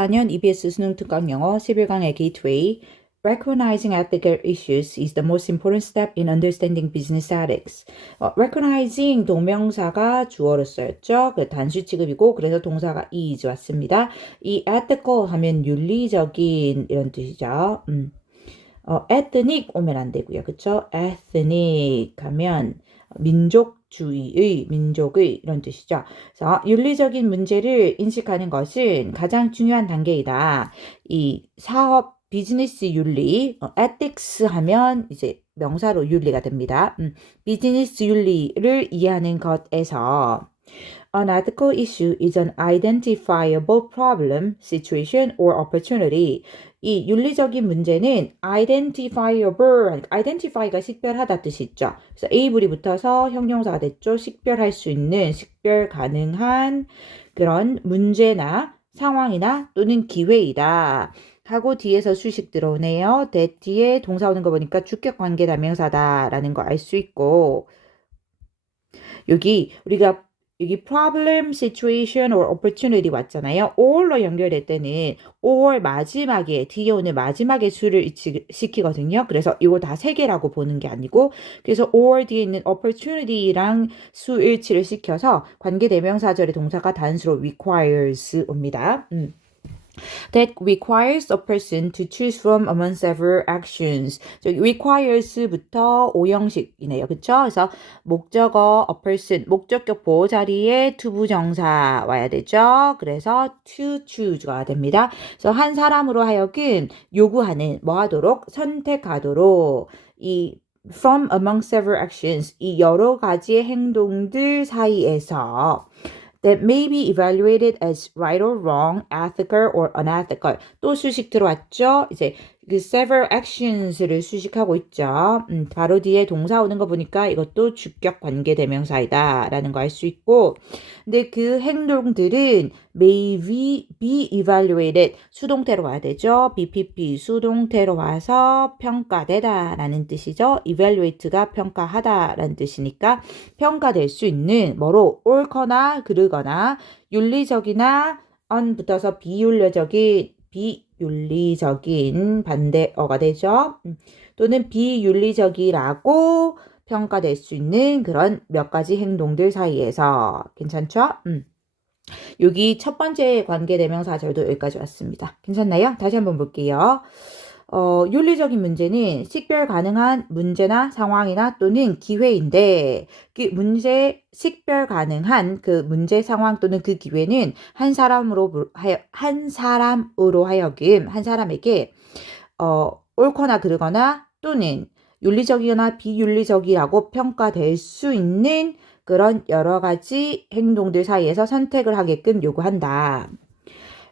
4년 EBS 수능 특강 영어 11강의 Gateway. Recognizing ethical issues is the most important step in understanding business ethics. recognizing 동명사가 주어로 쓰였죠. 그 단수 취급이고 그래서 동사가 is 왔습니다. 이 ethical 하면 윤리적인 이런 뜻이죠. ethnic 오면 안 되고요. 그쵸? ethnic 하면 민족주의의, 민족의 이런 뜻이죠. 그래서 윤리적인 문제를 인식하는 것은 가장 중요한 단계이다. 이 사업 비즈니스 윤리, ethics 하면 이제 명사로 윤리가 됩니다. 비즈니스 윤리를 이해하는 것에서 An ethical issue is an identifiable problem, situation, or opportunity. 이 윤리적인 문제는 identify가 식별하다 뜻이 있죠. 그래서 able이 붙어서 형용사가 됐죠. 식별할 수 있는, 식별 가능한 그런 문제나 상황이나 또는 기회이다. 하고 뒤에서 수식 들어오네요. that 뒤에 동사 오는 거 보니까 주격 관계 대명사다라는 거 알 수 있고 여기 problem, situation, or opportunity 왔잖아요. or로 연결될 때는 or 마지막에 뒤에 오는 마지막에 수를 시키거든요. 그래서 이거 다 세 개라고 보는 게 아니고 그래서 or 뒤에 있는 opportunity랑 수 일치를 시켜서 관계 대명사절의 동사가 단수로 requires 옵니다. That requires a person to choose from among several actions. requires부터 오형식이네요. 그쵸? 그래서 목적어 a person, 목적격 보호 자리에 투부정사 와야 되죠. 그래서 to choose가 됩니다. 그래서 한 사람으로 하여금 요구하는 뭐 하도록 선택하도록 이 from among several actions 이 여러 가지의 행동들 사이에서 that may be evaluated as right or wrong, ethical or unethical. 또 수식 들어왔죠? 이제 그 several actions를 수식하고 있죠. 바로 뒤에 동사 오는 거 보니까 이것도 주격 관계 대명사이다 라는 거 알 수 있고 근데 그 행동들은 may be evaluated 수동태로 와야 되죠. BPP 수동태로 와서 평가되다 라는 뜻이죠. evaluate가 평가하다 라는 뜻이니까 평가될 수 있는 뭐로 옳거나 그르거나 윤리적이나 on 붙어서 비윤리적인 반대어가 되죠. 또는 비윤리적이라고 평가될 수 있는 그런 몇 가지 행동들 사이에서 괜찮죠? 여기 첫 번째 관계대명사절도 여기까지 왔습니다. 괜찮나요? 다시 한번 볼게요. 윤리적인 문제는 식별 가능한 문제나 상황이나 또는 기회인데 그 문제 식별 가능한 그 문제 상황 또는 그 기회는 한 사람으로 하여금 한 사람에게 옳거나 그르거나 또는 윤리적이거나 비윤리적이라고 평가될 수 있는 그런 여러 가지 행동들 사이에서 선택을 하게끔 요구한다.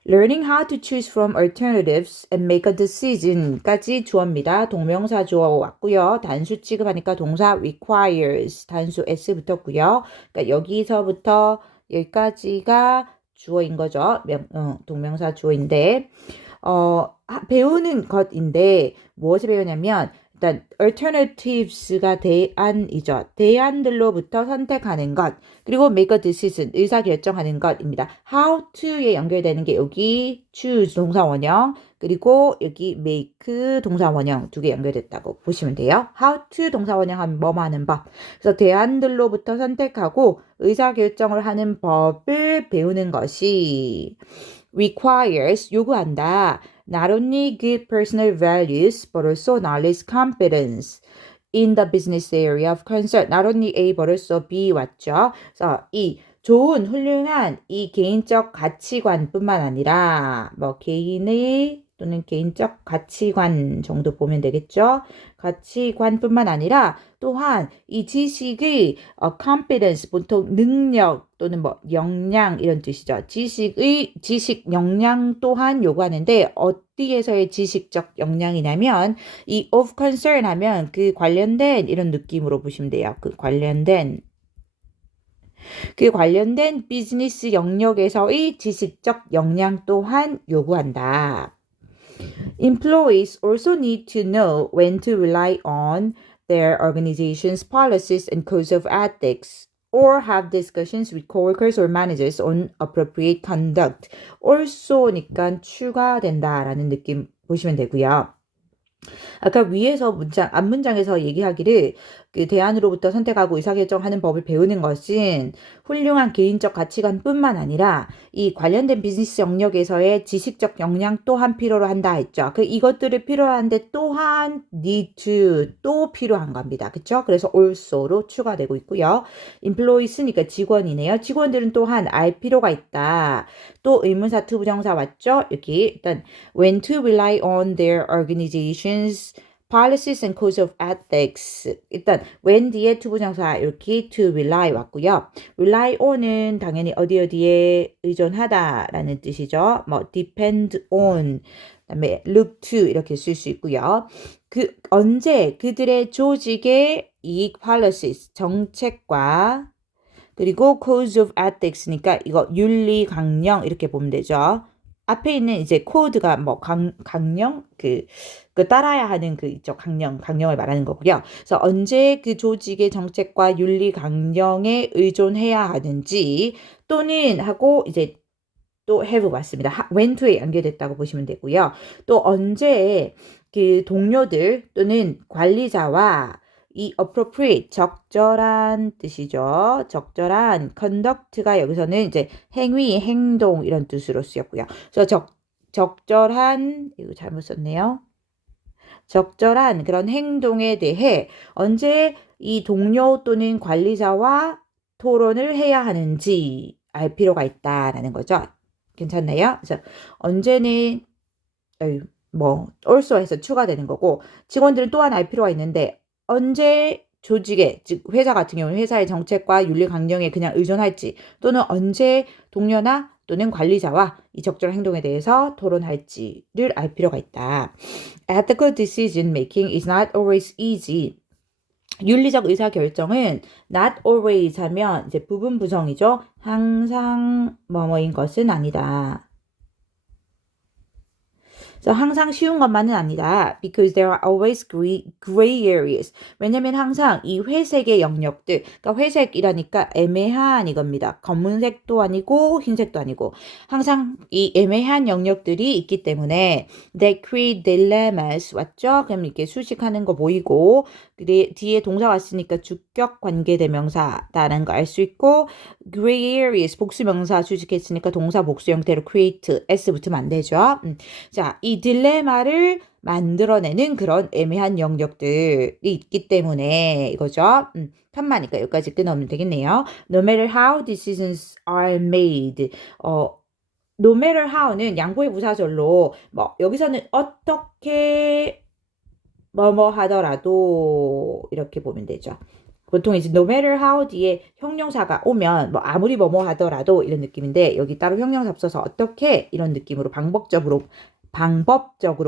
Learning how to choose from alternatives and make a decision까지 주어입니다. 동명사 주어 왔고요. 단수 취급하니까 동사 requires 단수 s 붙었고요. 그러니까 여기서부터 여기까지가 주어인 거죠. 동명사 주어인데 배우는 것인데 무엇을 배우냐면 일단 alternatives가 대안이죠. 대안들로부터 선택하는 것. 그리고 make a decision, 의사결정하는 것입니다. how to에 연결되는 게 여기 choose 동사 원형, 그리고 여기 make 동사 원형 두 개 연결됐다고 보시면 돼요. how to 동사 원형 하면 뭐뭐 하는 법. 그래서 대안들로부터 선택하고 의사결정을 하는 법을 배우는 것이 requires 요구한다. Not only good personal values, but also knowledge competence in the business area of concern. Not only A, but also B 왔죠. 그래서 이 좋은, 훌륭한 이 개인적 가치관뿐만 아니라 뭐 개인의 또는 개인적 가치관 정도 보면 되겠죠. 가치관뿐만 아니라 또한 이 지식의 competence 보통 능력 또는 뭐 역량 이런 뜻이죠. 지식 역량 또한 요구하는데 어디에서의 지식적 역량이냐면 이 of concern 하면 그 관련된 이런 느낌으로 보시면 돼요. 그 관련된 비즈니스 영역에서의 지식적 역량 또한 요구한다. Employees also need to know when to rely on their organization's policies and codes of ethics or have discussions with coworkers or managers on appropriate conduct. also니까 추가된다라는 느낌 보시면 되고요. 아까 위에서 앞문장에서 얘기하기를 그 대안으로부터 선택하고 의사결정하는 법을 배우는 것은 훌륭한 개인적 가치관뿐만 아니라 이 관련된 비즈니스 영역에서의 지식적 역량 또한 필요로 한다 했죠. 이것들을 필요한데 또한 need to 또 필요한 겁니다. 그렇죠? 그래서 also로 추가되고 있고요. employees니까 직원이네요. 직원들은 또한 알 필요가 있다. 또 의문사 to 부정사 왔죠? 여기 일단 when to rely on their organizations policies and codes of ethics. 일단 when 뒤에 to 부정사 이렇게 to rely 왔고요. rely on은 당연히 어디에 의존하다라는 뜻이죠. 뭐 depend on 그다음에 look to 이렇게 쓸 수 있고요. 언제 그들의 조직의 이 policies 정책과 그리고 codes of ethics니까 이거 윤리 강령 이렇게 보면 되죠. 앞에 있는 이제 코드가 뭐 강령 그 따라야 하는 그 있죠. 강령을 말하는 거고요. 그래서 언제 그 조직의 정책과 윤리 강령에 의존해야 하는지 또는 하고 이제 또 have 왔습니다. when to에 연결됐다고 보시면 되고요. 또 언제 그 동료들 또는 관리자와 이 appropriate 적절한 뜻이죠. 적절한 conduct가 여기서는 이제 행위, 행동 이런 뜻으로 쓰였고요. 그래서 적절한 이거 잘못 썼네요. 적절한 그런 행동에 대해 언제 이 동료 또는 관리자와 토론을 해야 하는지 알 필요가 있다라는 거죠. 괜찮나요? 그래서 언제는 also 해서 추가되는 거고 직원들은 또한 알 필요가 있는데 언제 조직에 즉 회사 같은 경우는 회사의 정책과 윤리 강령에 그냥 의존할지 또는 언제 동료나 또는 관리자와 이 적절한 행동에 대해서 토론할지를 알 필요가 있다. Ethical decision making is not always easy. 윤리적 의사결정은 not always 하면 이제 부분 부정이죠. 항상 뭐뭐인 것은 아니다. 그래서 항상 쉬운 것만은 아니다. Because there are always gray areas. 왜냐면 항상 이 회색의 영역들, 그러니까 회색이라니까 애매한 이겁니다. 검은색도 아니고 흰색도 아니고 항상 이 애매한 영역들이 있기 때문에 they create dilemmas. 왔죠? 그럼 이렇게 수식하는 거 보이고 뒤에 동사 왔으니까 주격 관계대명사라는 거 알 수 있고 gray areas 복수명사 수식했으니까 동사 복수 형태로 create s 붙으면 안 되죠. 자, 이 딜레마를 만들어내는 그런 애매한 영역들이 있기 때문에 이거죠. 칸마니까 여기까지 끊으면 되겠네요. No matter how decisions are made. no matter how는 양보의 부사절로 뭐 여기서는 어떻게 뭐뭐 하더라도 이렇게 보면 되죠. 보통 이제 no matter how 뒤에 형용사가 오면 뭐 아무리 뭐뭐 하더라도 이런 느낌인데 여기 따로 형용사 없어서 어떻게 이런 느낌으로 방법적으로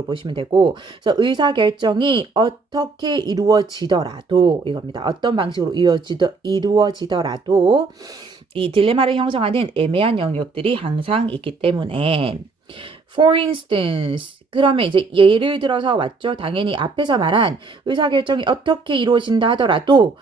보시면 되고 그래서 의사결정이 어떻게 이루어지더라도 이겁니다. 어떤 방식으로 이루어지더라도 이 딜레마를 형성하는 애매한 영역들이 항상 있기 때문에 For instance, 그러면 이제 예를 들어서 왔죠. 당연히 앞에서 말한 의사결정이 어떻게 이루어진다 하더라도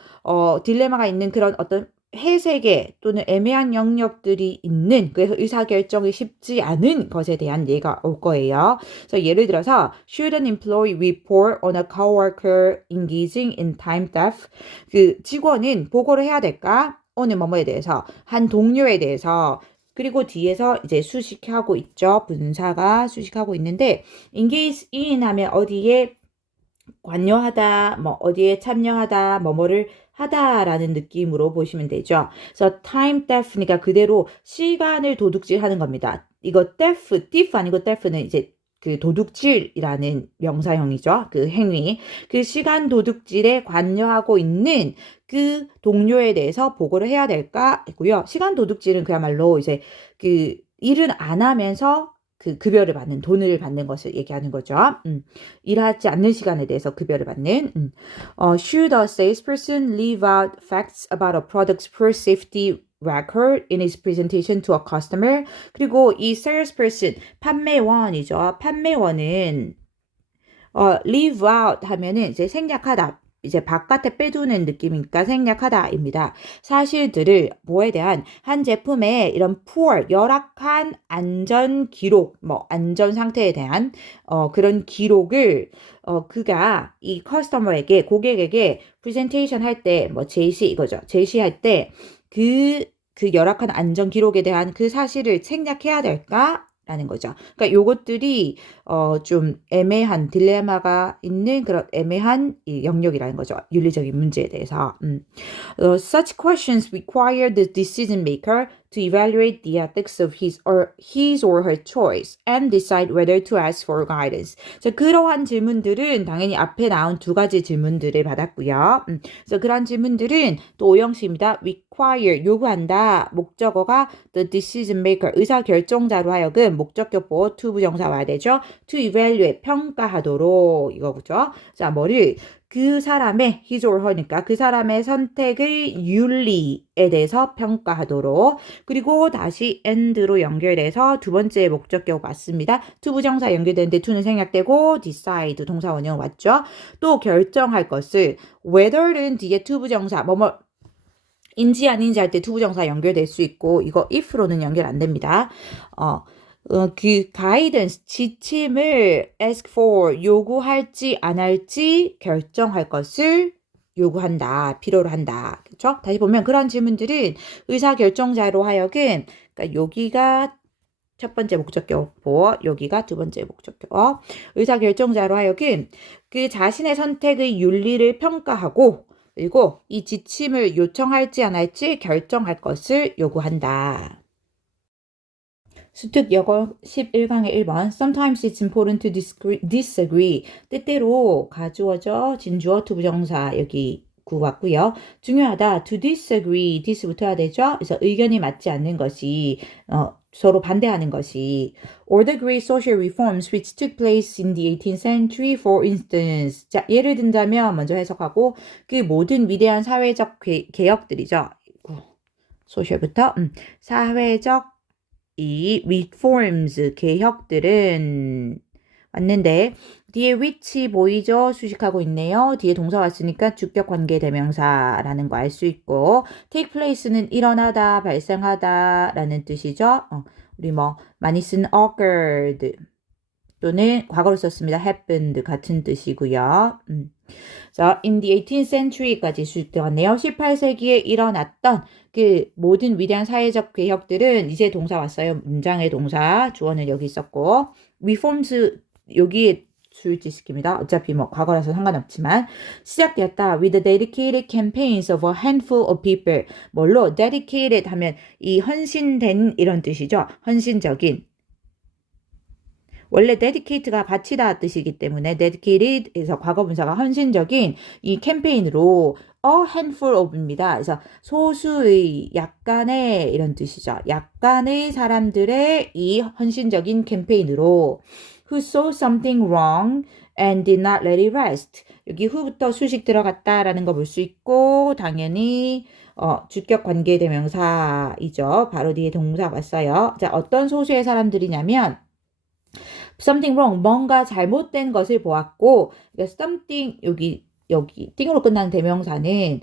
딜레마가 있는 그런 어떤 회색의 또는 애매한 영역들이 있는 그래서 의사결정이 쉽지 않은 것에 대한 예가 올 거예요. 그래서 예를 들어서 Should an employee report on a coworker engaging in time theft? 그 직원은 보고를 해야 될까? 어느 뭐뭐에 대해서 한 동료에 대해서 그리고 뒤에서 이제 수식하고 있죠. 분사가 수식하고 있는데 engage in 하면 어디에 관여하다, 뭐 어디에 참여하다, 뭐뭐를 하다라는 느낌으로 보시면 되죠. 그래서 time thief니까 그대로 시간을 도둑질하는 겁니다. 이거 thief 아니고 thief는 이제 그 도둑질이라는 명사형이죠. 그 행위. 그 시간 도둑질에 관여하고 있는 그 동료에 대해서 보고를 해야 될까 했고요. 시간 도둑질은 그야말로 이제 그 일은 안 하면서 그 급여를 받는 돈을 받는 것을 얘기하는 거죠. 일하지 않는 시간에 대해서 급여를 받는. Should a salesperson leave out facts about a product's poor safety record in his presentation to a customer? 그리고 이 salesperson 판매원이죠. 판매원은 leave out 하면은 이제 생략하다. 이제 바깥에 빼두는 느낌이니까 생략하다입니다. 사실들을 뭐에 대한 한 제품의 이런 poor 열악한 안전 기록, 뭐 안전 상태에 대한 그런 기록을 그가 이 커스터머에게 고객에게 프레젠테이션 할 때 뭐 제시 이거죠. 제시할 때 그 열악한 안전 기록에 대한 그 사실을 생략해야 될까? 라는 거죠. 그러니까 요것들이 좀 애매한 딜레마가 있는 그런 애매한 이 영역이라는 거죠. 윤리적인 문제에 대해서. Such questions require the decision maker to evaluate the ethics of his or her choice and decide whether to ask for guidance. 자, 그러한 질문들은 당연히 앞에 나온 두 가지 질문들을 받았고요. 그래서 그런 질문들은 또 오형식입니다. require 요구한다. 목적어가 the decision maker 의사 결정자로 하여금 목적격보 to 부정사 와야 되죠. to evaluate 평가하도록 이거죠. 자, 뭐를 그 사람의 his or her니까 그 사람의 선택의 윤리에 대해서 평가하도록 그리고 다시 and로 연결돼서 두 번째 목적격 맞습니다. to 부정사 연결되는데 to는 생략되고 decide 동사 원형 왔죠. 또 결정할 것을 whether는 뒤에 to 부정사 뭐뭐 인지 아닌지 할 때 to 부정사 연결될 수 있고 이거 if로는 연결 안 됩니다. 그 가이던스 지침을 ask for 요구할지 안 할지 결정할 것을 요구한다, 필요로 한다. 그렇죠? 다시 보면 그런 질문들은 의사 결정자로 하여금 그러니까 여기가 첫 번째 목적격보, 여기가 두 번째 목적격. 의사 결정자로 하여금 그 자신의 선택의 윤리를 평가하고 그리고 이 지침을 요청할지 안 할지 결정할 것을 요구한다. 수특 영어 11강의 1번 Sometimes it's important to disagree. 때때로 가주어죠. 진주어 투부정사 여기 구왔고요. 중요하다. To disagree. this 붙어야 되죠. 그래서 의견이 맞지 않는 것이 서로 반대하는 것이 or the great social reforms which took place in the 18th century for instance. 자, 예를 든다면 먼저 해석하고 그 모든 위대한 사회적 개혁들이죠. 소셜부터 사회적 이 reforms 개혁들은 왔는데 뒤에 which 보이죠? 수식하고 있네요. 뒤에 동사 왔으니까 주격 관계 대명사라는 거 알 수 있고 take place는 일어나다, 발생하다 라는 뜻이죠. 우리 뭐 많이 쓴 occurred 또는 과거로 썼습니다. happened 같은 뜻이고요. 자, in the 18th century까지 수식되었네요. 18세기에 일어났던 그 모든 위대한 사회적 개혁들은 이제 동사 왔어요. 문장의 동사, 주어는 여기 있었고 reforms 여기에 수일지시킵니다. 어차피 뭐 과거라서 상관없지만 시작되었다. with the dedicated campaigns of a handful of people. 뭘로? dedicated 하면 이 헌신된 이런 뜻이죠. 헌신적인. 원래 dedicate가 바치다 뜻이기 때문에 dedicated에서 과거분사가 헌신적인 이 캠페인으로 a handful of입니다. 그래서 소수의 약간의 이런 뜻이죠. 약간의 사람들의 이 헌신적인 캠페인으로 who saw something wrong and did not let it rest. 여기 who부터 수식 들어갔다라는 거 볼 수 있고 당연히 주격 관계 대명사이죠. 바로 뒤에 동사 왔어요. 자, 어떤 소수의 사람들이냐면 something wrong, 뭔가 잘못된 것을 보았고, something, 여기, 띵으로 끝나는 대명사는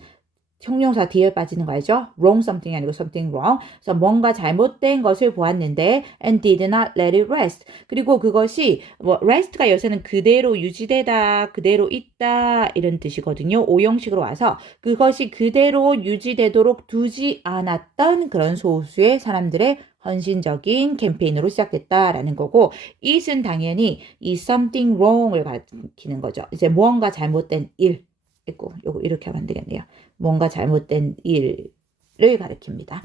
형용사 뒤에 빠지는 거 알죠? wrong something이 아니고 something wrong. 그래서 뭔가 잘못된 것을 보았는데, and did not let it rest. 그리고 그것이, rest가 요새는 그대로 유지되다, 그대로 있다, 이런 뜻이거든요. 오형식으로 와서 그것이 그대로 유지되도록 두지 않았던 그런 소수의 사람들의 헌신적인 캠페인으로 시작됐다라는 거고 it은 당연히 이 something wrong을 가리키는 거죠. 이제 무언가 잘못된 일 있고 요거 이렇게 하면 되겠네요. 뭔가 잘못된 일을 가리킵니다.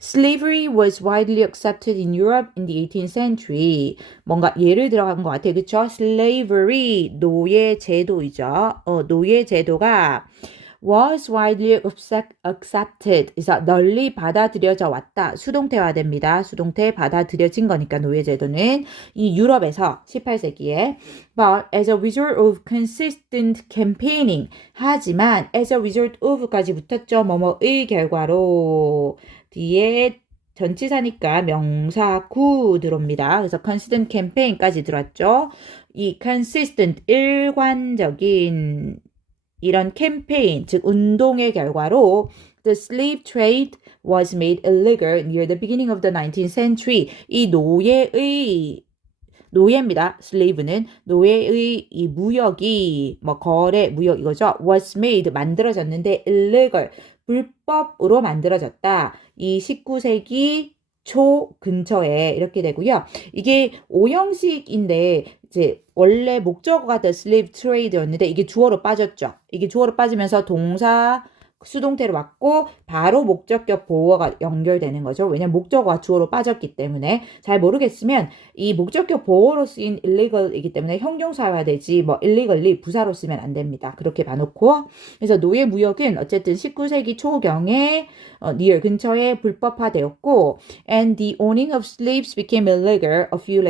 Slavery was widely accepted in Europe in the 18th century. 뭔가 예를 들어간 것 같아요. 그렇죠? Slavery, 노예 제도이죠. 노예 제도가 was widely accepted. 그래서 널리 받아들여져 왔다. 수동태화됩니다. 수동태 받아들여진 거니까 노예제도는 이 유럽에서 18세기에 but as a result of consistent campaigning 하지만 as a result of까지 붙었죠. 뭐뭐의 결과로 뒤에 전치사니까 명사 구 들어옵니다. 그래서 consistent campaign까지 들어왔죠. 이 consistent 일관적인 이런 캠페인, 즉 운동의 결과로 the slave trade was made illegal near the beginning of the 19th century. 이 노예입니다. slave는 노예의 이 무역이 뭐 거래 무역 이거죠. was made 만들어졌는데 illegal 불법으로 만들어졌다. 이 19세기 초 근처에 이렇게 되고요. 이게 오형식인데 이제 원래 목적어가 the slave trade였는데 이게 주어로 빠졌죠. 이게 주어로 빠지면서 동사 수동태로 왔고 바로 목적격 보어가 연결되는 거죠. 왜냐면 목적어가 주어로 빠졌기 때문에 잘 모르겠으면 이 목적격 보어로 쓰인 illegal이기 때문에 형용사여야 되지 뭐 illegally 부사로 쓰면 안 됩니다. 그렇게 봐놓고 그래서 노예 무역은 어쨌든 19세기 초경에 near 근처에 불법화되었고 and the owning of slaves became illegal a few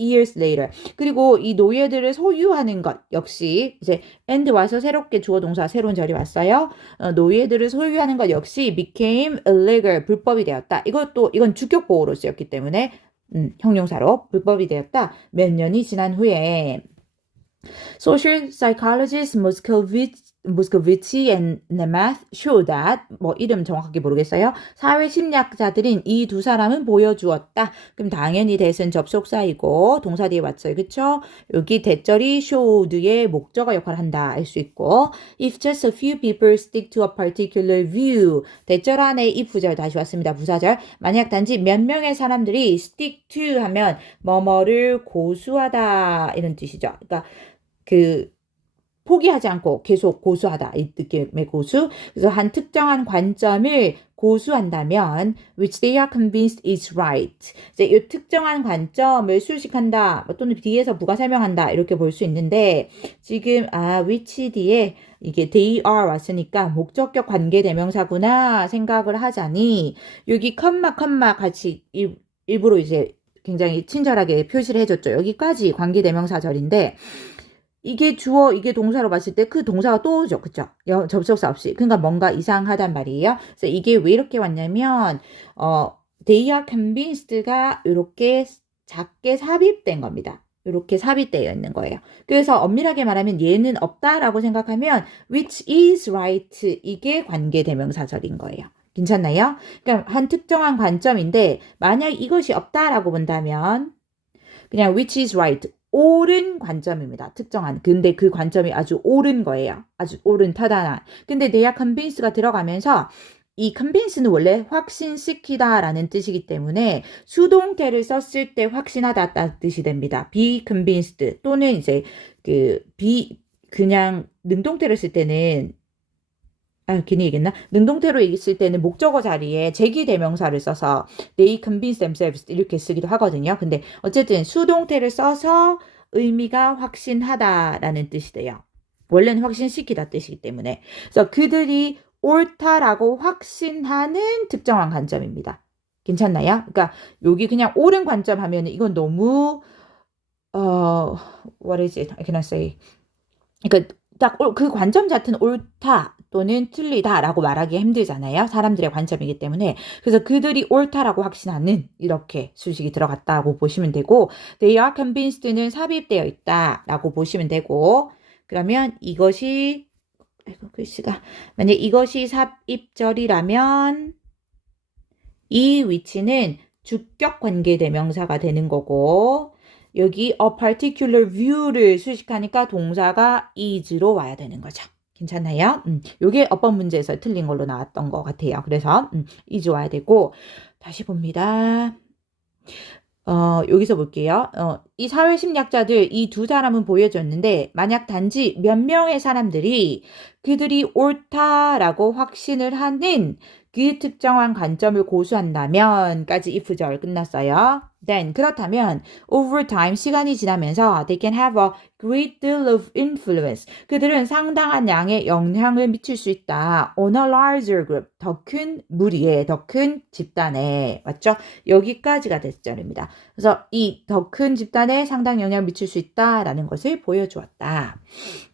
years later. 그리고 이 노예들을 소유하는 것 역시 이제 and 와서 새롭게 주어 동사 새로운 절이 왔어요. 노예들을 소유하는 것 역시 became illegal 불법이 되었다. 이건 주격 보호로 쓰였기 때문에 형용사로 불법이 되었다. 몇 년이 지난 후에 Social psychologist Moscovici and Nemath show that 뭐 이름 정확하게 모르겠어요. 사회심리학자들인 이 두 사람은 보여주었다. 그럼 당연히 대신 접속사이고 동사 뒤에 왔어요. 그쵸? 여기 대절이 showed의 목적어 역할을 한다 알 수 있고 If just a few people stick to a particular view 대절 안에 if 부절 다시 왔습니다. 부사절. 만약 단지 몇 명의 사람들이 stick to 하면 뭐뭐를 고수하다 이런 뜻이죠. 그러니까 포기하지 않고 계속 고수하다 이 느낌의 고수. 그래서 한 특정한 관점을 고수한다면 which they are convinced is right. 이제 이 특정한 관점을 수식한다 또는 뒤에서 부가 설명한다 이렇게 볼 수 있는데 지금 which 뒤에 이게 they are 왔으니까 목적격 관계대명사구나 생각을 하자니 여기 컴마 같이 일부러 이제 굉장히 친절하게 표시를 해줬죠. 여기까지 관계대명사절인데 이게 주어, 이게 동사로 봤을 때 그 동사가 또 오죠. 그쵸? 접속사 없이. 그러니까 뭔가 이상하단 말이에요. 그래서 이게 왜 이렇게 왔냐면, they are convinced가 이렇게 작게 삽입된 겁니다. 이렇게 삽입되어 있는 거예요. 그래서 엄밀하게 말하면 얘는 없다라고 생각하면 which is right 이게 관계대명사절인 거예요. 괜찮나요? 그러니까 한 특정한 관점인데 만약 이것이 없다라고 본다면 그냥 which is right 옳은 관점입니다. 특정한. 근데 그 관점이 아주 옳은 거예요. 아주 옳은 타당한. 근데 they are convince가 들어가면서 이 convince는 원래 확신시키다라는 뜻이기 때문에 수동태를 썼을 때 확신하다라는 뜻이 됩니다. be convinced 또는 이제 그냥 능동태를 쓸 때는 괜히 얘기했나? 능동태로 있을 때는 목적어 자리에 제기대명사를 써서 they convince themselves 이렇게 쓰기도 하거든요. 근데 어쨌든 수동태를 써서 의미가 확신하다라는 뜻이 돼요. 원래는 확신시키다 뜻이기 때문에. 그래서 그들이 옳다라고 확신하는 특정한 관점입니다. 괜찮나요? 그러니까 여기 그냥 옳은 관점 하면 이건 너무 what is it? I cannot say. 그러니까 딱 그 관점 자체는 옳다 또는 틀리다라고 말하기 힘들잖아요. 사람들의 관점이기 때문에. 그래서 그들이 옳다라고 확신하는 이렇게 수식이 들어갔다고 보시면 되고 they are convinced는 삽입되어 있다라고 보시면 되고 그러면 이것이 글씨가 만약 이것이 삽입절이라면 이 위치는 주격 관계대명사가 되는 거고 여기 a particular view를 수식하니까 동사가 is로 와야 되는 거죠. 괜찮나요? 요게 어법 문제에서 틀린 걸로 나왔던 것 같아요. 그래서 is 와야 되고 다시 봅니다. 여기서 볼게요. 이 사회심리학자들 이 두 사람은 보여줬는데 만약 단지 몇 명의 사람들이 그들이 옳다라고 확신을 하는 그 특정한 관점을 고수한다면까지 if절 끝났어요. Then 그렇다면 over time 시간이 지나면서 they can have a great deal of influence. 그들은 상당한 양의 영향을 미칠 수 있다. On a larger group. 더 큰 무리에, 더 큰 집단에. 맞죠? 여기까지가 대절입니다. 그래서 이 더 큰 집단에 상당한 영향을 미칠 수 있다라는 것을 보여주었다.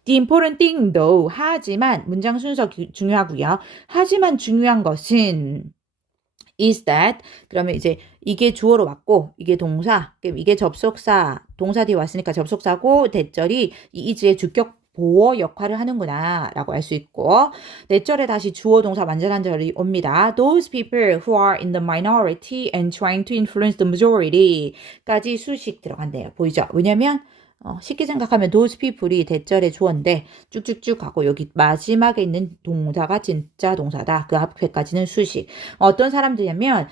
The important thing though. 하지만 문장 순서 중요하고요. 하지만 중요한 것은 is that 그러면 이제 이게 주어로 왔고 이게 동사 그럼 이게 접속사 동사 뒤에 왔으니까 접속사고 대절이 이 is의 주격 보어 역할을 하는구나 라고 알 수 있고 네 절에 다시 주어 동사 완전한 절이 옵니다. Those people who are in the minority and trying to influence the majority 까지 수식 들어간대요. 보이죠? 왜냐면 쉽게 생각하면 those people이 대절의 주어인데 쭉쭉쭉 가고 여기 마지막에 있는 동사가 진짜 동사다. 그 앞에까지는 수식. 어떤 사람들이냐면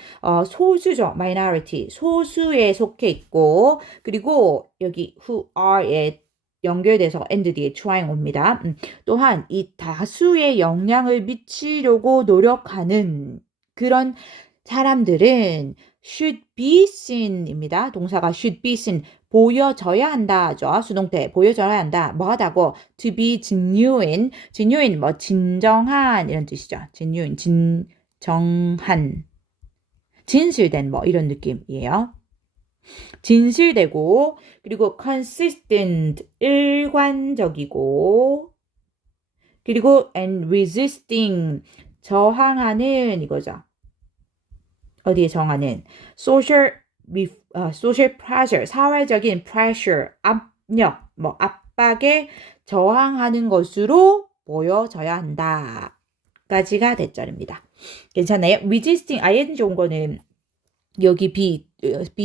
소수죠. minority. 소수에 속해 있고 그리고 여기 who are에 연결돼서 and 뒤에 trying 옵니다. 또한 이 다수의 영향을 미치려고 노력하는 그런 사람들은 should be seen입니다. 동사가 should be seen. 보여져야 한다죠. 수동태 보여져야 한다. 뭐 하다고? to be genuine. genuine 뭐 진정한 이런 뜻이죠. genuine 진정한 진실된 뭐 이런 느낌이에요. 진실되고 그리고 consistent 일관적이고 그리고 and resisting 저항하는 이거죠. 어디에 저항하는 social pressure 사회적인 pressure 압력 뭐 압박에 저항하는 것으로 보여져야 한다. 까지가 대절입니다. 괜찮아요? resisting ing 온 거는 여기 be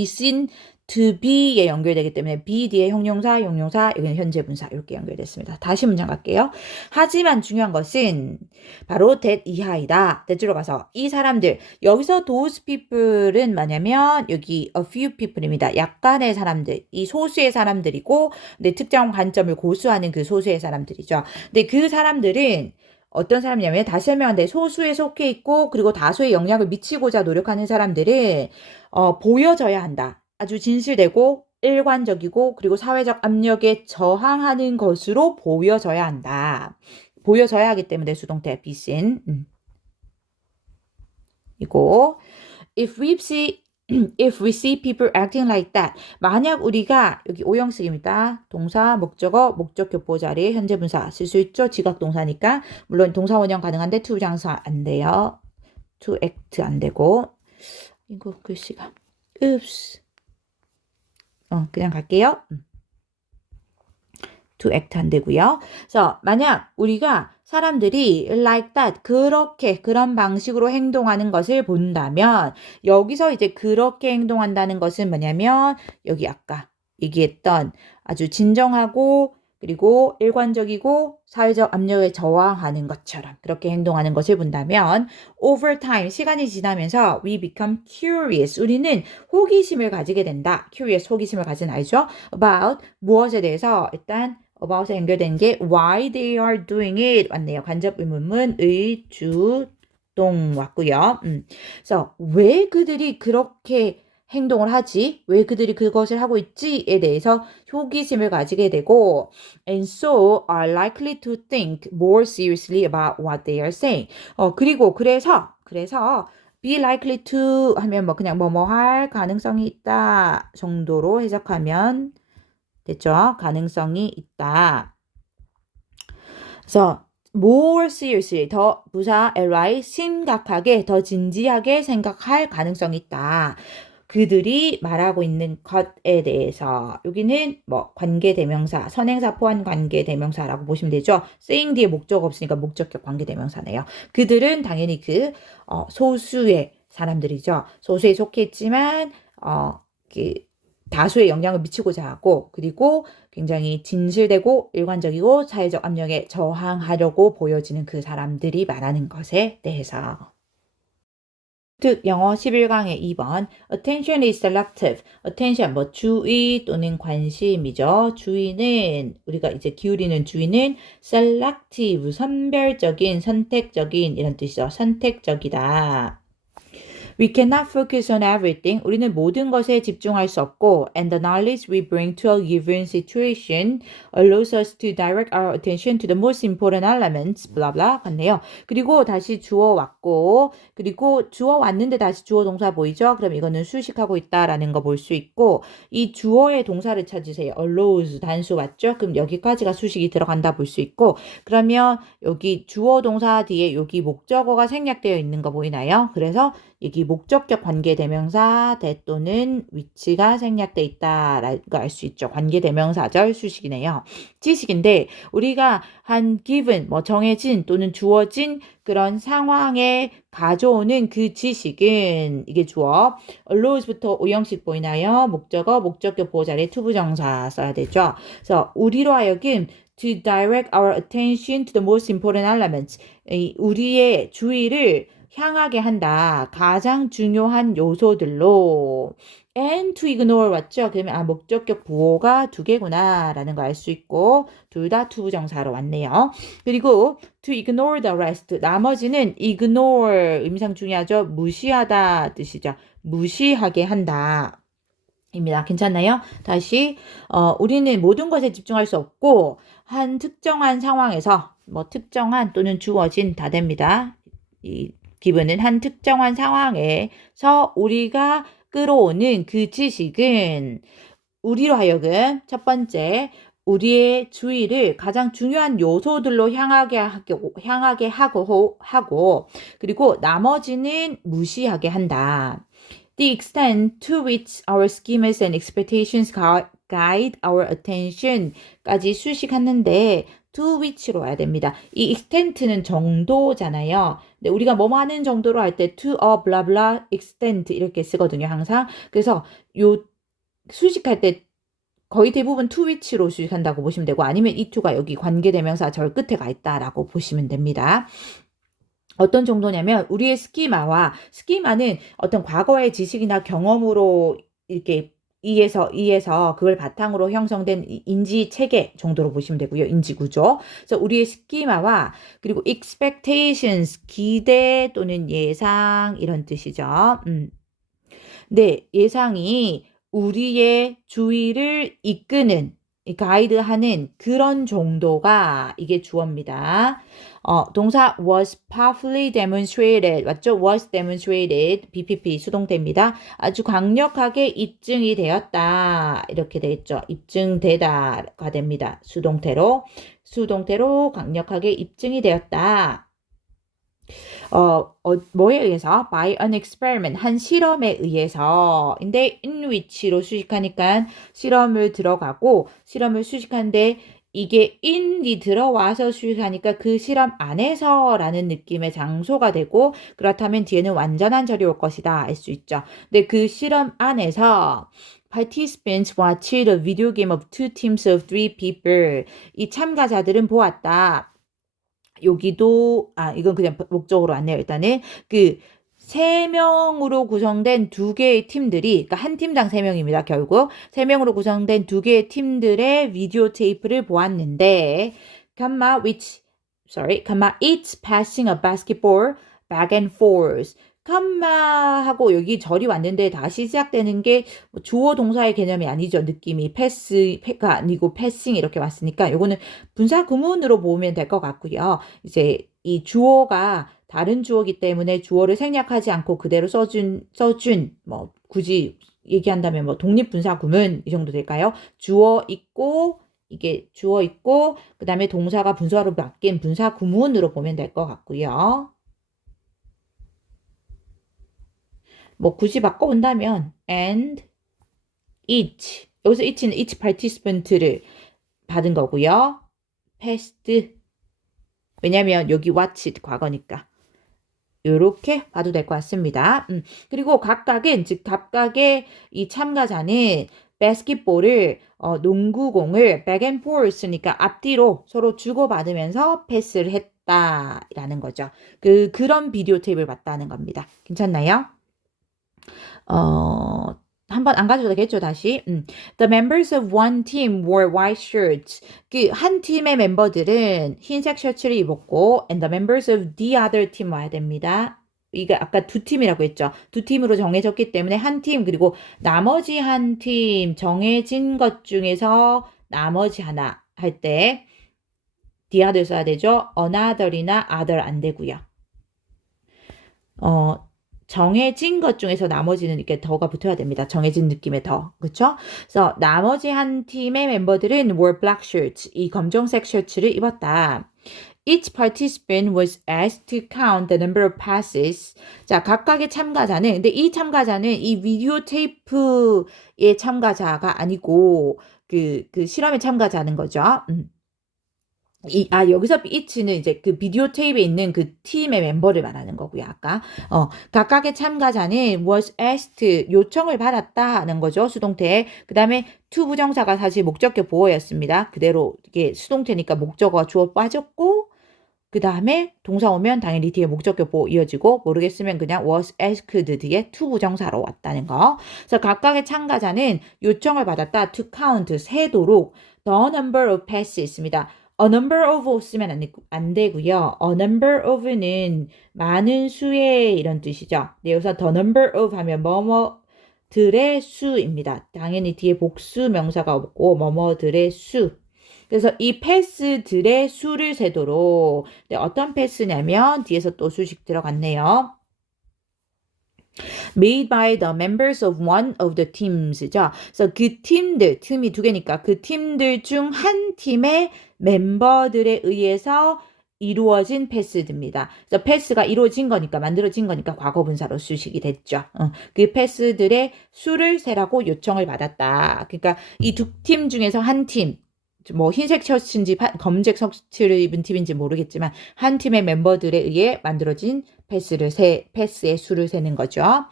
seen to be에 연결되기 때문에 be 뒤에 형용사, 용용사, 여기는 현재 분사 이렇게 연결됐습니다. 다시 문장 갈게요. 하지만 중요한 것은 바로 that 이하이다. that으로 가서 이 사람들 여기서 those people은 뭐냐면 여기 a few people입니다. 약간의 사람들, 이 소수의 사람들이고 내 특정 관점을 고수하는 그 소수의 사람들이죠. 근데 그 사람들은 어떤 사람이냐면 다시 설명한데 소수에 속해 있고 그리고 다수의 영향을 미치고자 노력하는 사람들은 보여져야 한다. 아주 진실되고 일관적이고 그리고 사회적 압력에 저항하는 것으로 보여져야 한다. 보여져야 하기 때문에 수동태 be seen. 이거 if we see people acting like that. 만약 우리가 여기 오형식입니다. 동사, 목적어, 목적격보 자리에 현재 분사 쓸 수 있죠. 지각 동사니까. 물론 동사 원형 가능한데 to 장사 안 돼요. to act 안 되고. 이거 글씨가 oops. 그냥 갈게요. to act 안 되고요. 그래서 만약 우리가 사람들이 like that 그렇게 그런 방식으로 행동하는 것을 본다면 여기서 이제 그렇게 행동한다는 것은 뭐냐면 여기 아까 얘기했던 아주 진정하고 그리고 일관적이고 사회적 압력에 저항하는 것처럼 그렇게 행동하는 것을 본다면 over time 시간이 지나면서 we become curious 우리는 호기심을 가지게 된다. curious 호기심을 가진 알죠? about 무엇에 대해서 일단 about에 연결된 게 why they are doing it 왔네요. 간접 의문문의 주동 왔고요. 그래서 왜 그들이 그렇게 행동을 하지? 왜 그들이 그것을 하고 있지에 대해서 호기심을 가지게 되고 and so are likely to think more seriously about what they are saying. 그래서 be likely to 하면 뭐 그냥 뭐뭐 할 가능성이 있다 정도로 해석하면 됐죠? 가능성이 있다. 그래서 more seriously 더 부사 ly 심각하게 더 진지하게 생각할 가능성이 있다. 그들이 말하고 있는 것에 대해서 여기는 뭐 관계대명사, 선행사 포함 관계대명사라고 보시면 되죠. saying 뒤에 목적 없으니까 목적격 관계대명사네요. 그들은 당연히 그 소수의 사람들이죠. 소수에 속해 있지만 그 다수의 영향을 미치고자 하고 그리고 굉장히 진실되고 일관적이고 사회적 압력에 저항하려고 보여지는 그 사람들이 말하는 것에 대해서. 특 영어 11강의 2번 attention is selective. attention 뭐 주의 또는 관심이죠. 주의는 우리가 이제 기울이는 주의는 selective 선별적인 선택적인 이런 뜻이죠. 선택적이다. We cannot focus on everything. 우리는 모든 것에 집중할 수 없고 and the knowledge we bring to a given situation allows us to direct our attention to the most important elements. blah blah 같네요. 그리고 다시 주어 왔고 그리고 주어 왔는데 다시 주어 동사 보이죠? 그럼 이거는 수식하고 있다라는 거 볼 수 있고 이 주어의 동사를 찾으세요. allows 단수 맞죠? 그럼 여기까지가 수식이 들어간다 볼 수 있고 그러면 여기 주어 동사 뒤에 여기 목적어가 생략되어 있는 거 보이나요? 그래서 여기 목적격 관계대명사 that 또는 which가 생략돼 있다라고 알 수 있죠. 관계대명사절 수식이네요. 지식인데 우리가 한 given 뭐 정해진 또는 주어진 그런 상황에 가져오는 그 지식은 이게 주어 allows부터 오형식 보이나요? 목적어, 목적격 보호자리에 투부정사 써야 되죠. 그래서 우리로 하여금 to direct our attention to the most important elements. 우리의 주의를 향하게 한다. 가장 중요한 요소들로. and to ignore 왔죠? 그러면 목적격 부호가 두 개구나 라는 거 알 수 있고 둘 다 투부정사로 왔네요. 그리고 to ignore the rest. 나머지는 ignore 의미상 중요하죠. 무시하다 뜻이죠. 무시하게 한다. 입니다. 괜찮나요? 다시 우리는 모든 것에 집중할 수 없고 한 특정한 상황에서 뭐 특정한 또는 주어진 다 됩니다. 이 기분은 한 특정한 상황에서 우리가 끌어오는 그 지식은 우리로 하여금 첫 번째 우리의 주의를 가장 중요한 요소들로 향하게 하고 그리고 나머지는 무시하게 한다. The extent to which our schemes and expectations guide our attention까지 수식했는데 to which로 와야 됩니다. 이 extent는 정도잖아요. 근데 우리가 뭐뭐 하는 정도로 할 때 to a blah blah extent 이렇게 쓰거든요. 항상. 그래서 요 수식할 때 거의 대부분 to which로 수식한다고 보시면 되고 아니면 이 to가 여기 관계대명사 절 끝에 가 있다라고 보시면 됩니다. 어떤 정도냐면 우리의 스키마는 어떤 과거의 지식이나 경험으로 이렇게 이해서 그걸 바탕으로 형성된 인지 체계 정도로 보시면 되고요. 인지 구조. 그래서 우리의 스키마와 그리고 expectations 기대 또는 예상 이런 뜻이죠. 네, 예상이 우리의 주의를 이끄는 가이드하는 그런 정도가 이게 주어입니다. 동사 was powerfully demonstrated 맞죠? was demonstrated BPP 수동태입니다. 아주 강력하게 입증이 되었다 이렇게 돼 있죠. 입증되다가 됩니다. 수동태로 강력하게 입증이 되었다. 뭐에 의해서? By an experiment. 한 실험에 의해서. 근데 in which로 수식하니까 실험을 들어가고 실험을 수식하는데 이게 in이 들어와서 수식하니까 그 실험 안에서라는 느낌의 장소가 되고 그렇다면 뒤에는 완전한 절이 올 것이다 알 수 있죠. 근데 그 실험 안에서 Participants watched a video game of two teams of three people. 이 참가자들은 보았다. 여기도 이건 그냥 목적으로 왔네요. 일단은 그 3명으로 구성된 두 개의 팀들이 그러니까 한 팀당 3명입니다. 결국 3명으로 구성된 두 개의 팀들의 비디오 테이프를 보았는데 each passing a basketball back and forth. 하고 여기 절이 왔는데 다시 시작되는 게 주어 동사의 개념이 아니죠. 느낌이 패가 아니고 패싱 이렇게 왔으니까 요거는 분사 구문으로 보면 될 것 같고요. 이제 이 주어가 다른 주어기 때문에 주어를 생략하지 않고 그대로 써준 뭐 굳이 얘기한다면 뭐 독립분사 구문 이 정도 될까요? 주어 있고 그 다음에 동사가 분사로 바뀐 분사 구문으로 보면 될 것 같고요. 뭐 굳이 바꿔본다면 and each 여기서 each는 each participant를 받은 거고요. past 왜냐면 여기 watched 과거니까 이렇게 봐도 될 것 같습니다. 그리고 각각의 이 참가자는 바스켓볼을 농구공을 back and forth니까 앞뒤로 서로 주고받으면서 패스를 했다라는 거죠. 그런 비디오 테이프를 봤다는 겁니다. 괜찮나요? 한번 안 가져도 되겠죠, 다시. The members of one team wore white shirts. 그 한 팀의 멤버들은 흰색 셔츠를 입었고, and the members of the other team 와야 됩니다. 이게 아까 두 팀이라고 했죠. 두 팀으로 정해졌기 때문에 한 팀, 그리고 나머지 한 팀, 정해진 것 중에서 나머지 하나 할 때, the other 써야 되죠. another이나 other 안 되고요. 정해진 것 중에서 나머지는 이렇게 더가 붙어야 됩니다. 정해진 느낌의 더. 그쵸? 그래서 나머지 한 팀의 멤버들은 wore black shirts. 이 검정색 셔츠를 입었다. Each participant was asked to count the number of passes. 자, 각각의 참가자는, 근데 이 참가자는 이 비디오 테이프의 참가자가 아니고, 그 실험의 참가자는 거죠. 여기서 each는 이제 그 비디오 테이프에 있는 그 팀의 멤버를 말하는 거고요, 아까. 각각의 참가자는 was asked, 요청을 받았다는 거죠, 수동태. 그 다음에 to 부정사가 사실 목적격 보어였습니다. 그대로 이게 수동태니까 목적어가 주어 빠졌고, 그 다음에 동사 오면 당연히 뒤에 목적격 보호 이어지고, 모르겠으면 그냥 was asked 뒤에 to 부정사로 왔다는 거. 그래서 각각의 참가자는 요청을 받았다, to count, 세도록 the number of passes입니다. a number of 쓰면 안 되고요. a number of는 많은 수의 이런 뜻이죠. 네, 여기서 the number of 하면 뭐뭐들의 수입니다. 당연히 뒤에 복수 명사가 없고 뭐뭐들의 수. 그래서 이 패스들의 수를 세도록, 네, 어떤 패스냐면 뒤에서 또 수식 들어갔네요. made by the members of one of the teams죠. 그래서 그 팀들, 팀이 두 개니까 그 팀들 중 한 팀의 멤버들에 의해서 이루어진 패스들입니다. 그래서 패스가 이루어진 거니까, 만들어진 거니까 과거분사로 수식이 됐죠. 그 패스들의 수를 세라고 요청을 받았다. 그러니까 이 두 팀 중에서 한 팀, 뭐 흰색 셔츠인지 검은색 셔츠를 입은 팀인지 모르겠지만 한 팀의 멤버들에 의해 만들어진 패스의 수를 세는 거죠.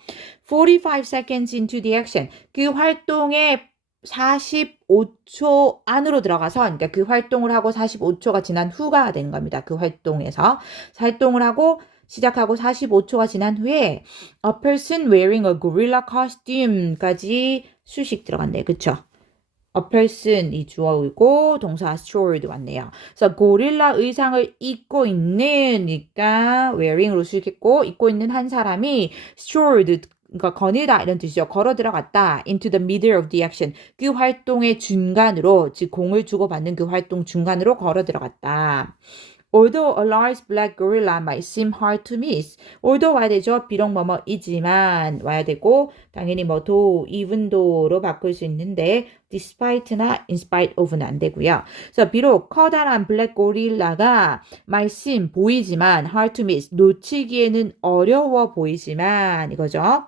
45 seconds into the action. 그 활동에 45초 안으로 들어가서, 그러니까 그 활동을 하고 45초가 지난 후가 되는 겁니다. 그 활동에서 활동을 하고 시작하고 45초가 지난 후에 a person wearing a gorilla costume까지 수식 들어갔네요. 그쵸? a person 이 주어이고 동사 strolled 왔네요. 그래서 고릴라 의상을 입고 있는니까 wearing으로 수식했고, 입고 있는 한 사람이 strolled, 그러니까 거닐다 이런 뜻이죠. 걸어 들어갔다. into the middle of the action. 그 활동의 중간으로, 즉 공을 주고받는 그 활동 중간으로 걸어 들어갔다. Although a large black gorilla might seem hard to miss. Although 와야 되죠. 비록 뭐뭐이지만 와야 되고, 당연히 뭐 though, even though로 바꿀 수 있는데 despite나 in spite of는 안 되고요. 그래서 비록 커다란 블랙 고릴라가 might seem 보이지만 hard to miss, 놓치기에는 어려워 보이지만 이거죠.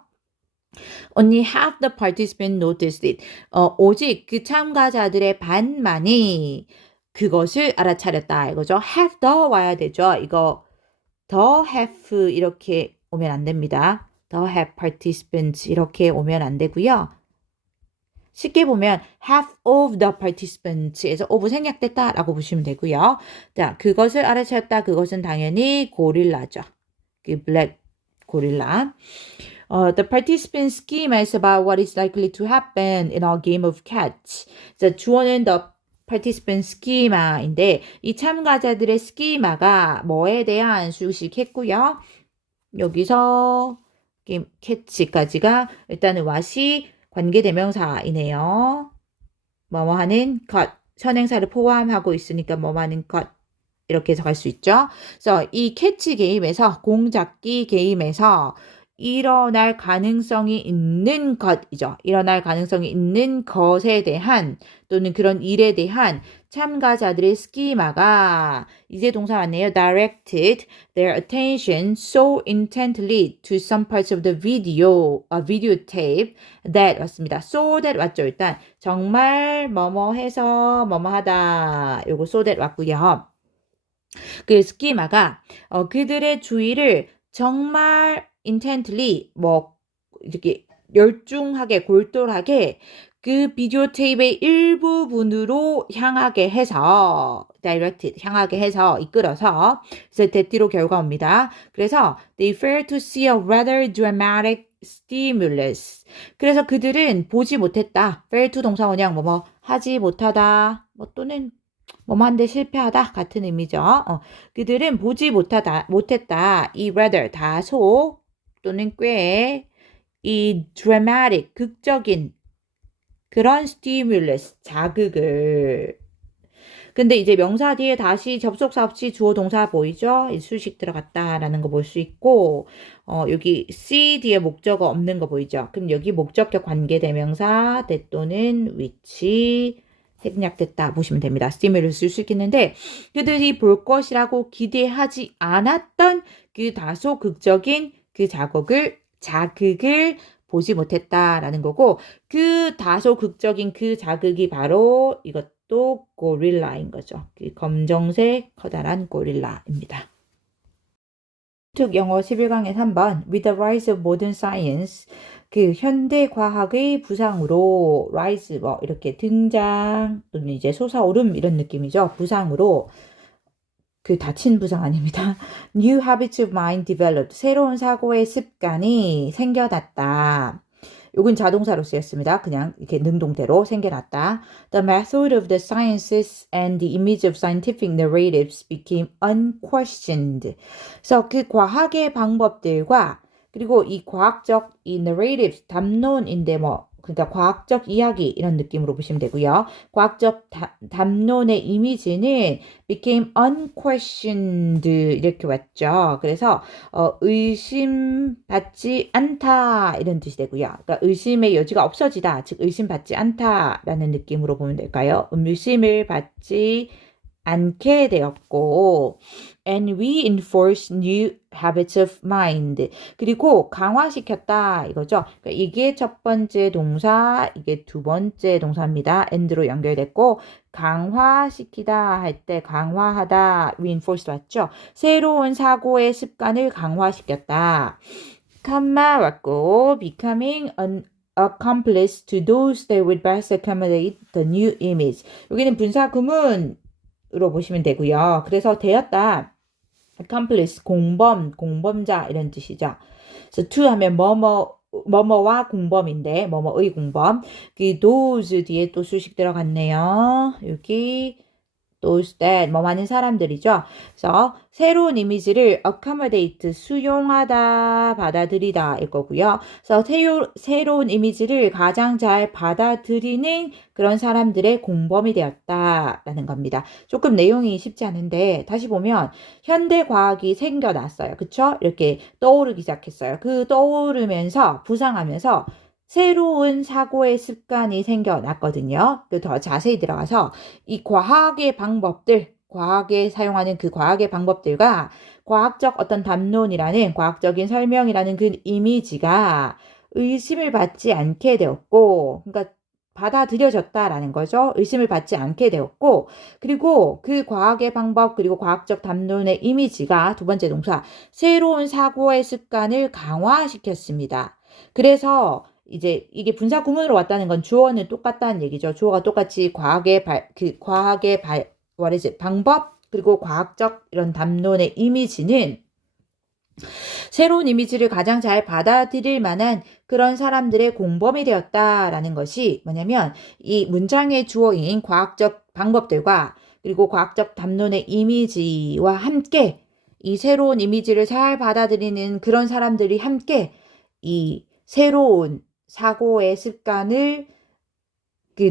Only half the participants noticed it. 오직 그 참가자들의 반만이 그것을 알아차렸다 이거죠. have the 와야 되죠. 이거 the have 이렇게 오면 안 됩니다. the have participants 이렇게 오면 안 되고요. 쉽게 보면 half of the participants에서 of 생략됐다라고 보시면 되고요. 자, 그것을 알아차렸다. 그것은 당연히 고릴라죠. 그 블랙 고릴라. The participant schema is about what is likely to happen in a game of catch. 자, 주어는 the participant schema인데 이 참가자들의 schema가 뭐에 대한 수식했고요. 여기서 게임 catch까지가 일단은 what이 관계대명사이네요. 뭐뭐 하는 것, 선행사를 포함하고 있으니까 뭐뭐 하는 것 이렇게 해서 갈 수 있죠. 그래서 이 캐치 게임에서, 공잡기 게임에서 일어날 가능성이 있는 것이죠. 일어날 가능성이 있는 것에 대한, 또는 그런 일에 대한 참가자들의 스키마가, 이제 동사 왔네요. directed their attention so intently to some parts of the videotape that 왔습니다. so that 왔죠. 일단 정말 뭐뭐 해서 뭐뭐 하다. 요거 so that 왔고요. 그 스키마가 그들의 주의를 정말 intently, 뭐 이렇게 열중하게, 골똘하게 그 비디오 테이프의 일부분으로 향하게 해서, directed, 향하게 해서, 이끌어서, 그래서 that로 결과 옵니다. 그래서 they failed to see a rather dramatic stimulus. 그래서 그들은 보지 못했다. fail to 동사원형 뭐뭐 하지 못하다, 뭐 또는 뭐만데 실패하다 같은 의미죠. 그들은 보지 못했다. 이 rather 다소 또는 꽤 이 dramatic 극적인 그런 stimulus 자극을. 근데 이제 명사 뒤에 다시 접속사 없이 주어 동사 보이죠? 이 수식 들어갔다라는 거 볼 수 있고, 여기 C 뒤에 목적어 없는 거 보이죠? 그럼 여기 목적격 관계대명사 that 또는 which 생략됐다 보시면 됩니다. 스티뮬러스를 쓸 수 있겠는데 그들이 볼 것이라고 기대하지 않았던 그 다소 극적인 그 자극을 보지 못했다라는 거고 그 다소 극적인 그 자극이 바로 이것도 고릴라인 거죠. 그 검정색 커다란 고릴라입니다. 특 영어 11강의 3번 With the rise of modern science 그 현대 과학의 부상으로 rise 뭐 이렇게 등장 또는 이제 솟아오름 이런 느낌이죠. 부상으로 그 다친 부상 아닙니다. New habits of mind developed 새로운 사고의 습관이 생겨났다. 요건 자동사로 쓰였습니다. 그냥 이렇게 능동태로 생겨났다. The method of the sciences and the image of scientific narratives became unquestioned. 그래서 그 과학의 방법들과 그리고 이 과학적 이 narrative 담론인데 뭐 그러니까 과학적 이야기 이런 느낌으로 보시면 되고요. 과학적 담론의 이미지는 became unquestioned 이렇게 왔죠. 그래서 의심받지 않다 이런 뜻이 되고요. 그러니까 의심의 여지가 없어지다, 즉 의심받지 않다라는 느낌으로 보면 될까요? 의심을 받지 않게 되었고 and reinforce new habits of mind 그리고 강화시켰다 이거죠. 그러니까 이게 첫 번째 동사, 이게 두 번째 동사입니다. and로 연결됐고 강화시키다 할 때 강화하다 reinforce 왔죠. 새로운 사고의 습관을 강화시켰다. 컴마 왔고 becoming an accomplice to those that would best accommodate the new image. 여기는 분사 구문 으로 보시면 되고요. 그래서 되었다. accomplice, 공범자 이런 뜻이죠. 그래서 to 하면 뭐뭐와 공범인데 뭐뭐의 공범. 그 those 뒤에 또 수식 들어갔네요. 여기 those that 뭐 많은 사람들이죠. 그래서 새로운 이미지를 accommodate 수용하다 받아들이다 일 거고요. 그래서 새로운 이미지를 가장 잘 받아들이는 그런 사람들의 공범이 되었다라는 겁니다. 조금 내용이 쉽지 않은데 다시 보면 현대 과학이 생겨났어요. 그쵸? 이렇게 떠오르기 시작했어요. 그 떠오르면서 부상하면서 새로운 사고의 습관이 생겨났거든요. 더 자세히 들어가서 이 과학의 방법들, 과학에 사용하는 그 과학의 방법들과 과학적 어떤 담론이라는 과학적인 설명이라는 그 이미지가 의심을 받지 않게 되었고, 그러니까 받아들여졌다라는 거죠. 의심을 받지 않게 되었고, 그리고 그 과학의 방법, 그리고 과학적 담론의 이미지가 두 번째 동사, 새로운 사고의 습관을 강화시켰습니다. 그래서 이제 이게 분사 구문으로 왔다는 건 주어는 똑같다는 얘기죠. 주어가 똑같이 과학의 방법 그리고 과학적 이런 담론의 이미지는 새로운 이미지를 가장 잘 받아들일 만한 그런 사람들의 공범이 되었다라는 것이 뭐냐면 이 문장의 주어인 과학적 방법들과 그리고 과학적 담론의 이미지와 함께 이 새로운 이미지를 잘 받아들이는 그런 사람들이 함께 이 새로운 사고의 습관을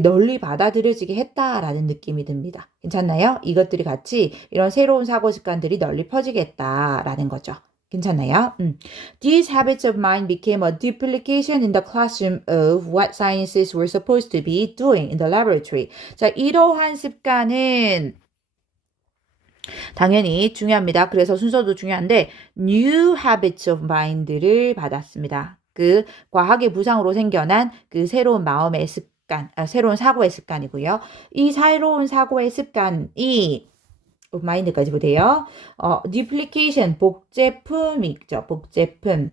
널리 받아들여지게 했다라는 느낌이 듭니다. 괜찮나요? 이것들이 같이 이런 새로운 사고 습관들이 널리 퍼지게 했다라는 거죠. 괜찮나요? These habits of mine became a duplication in the classroom of what scientists were supposed to be doing in the laboratory. 자, 이러한 습관은 당연히 중요합니다. 그래서 순서도 중요한데 new habits of mind를 받았습니다. 그 과학의 부상으로 생겨난 그 새로운 마음의 습관, 새로운 사고의 습관이고요. 이 새로운 사고의 습관이 마인드까지 보세요. duplication, 복제품이죠. 복제품.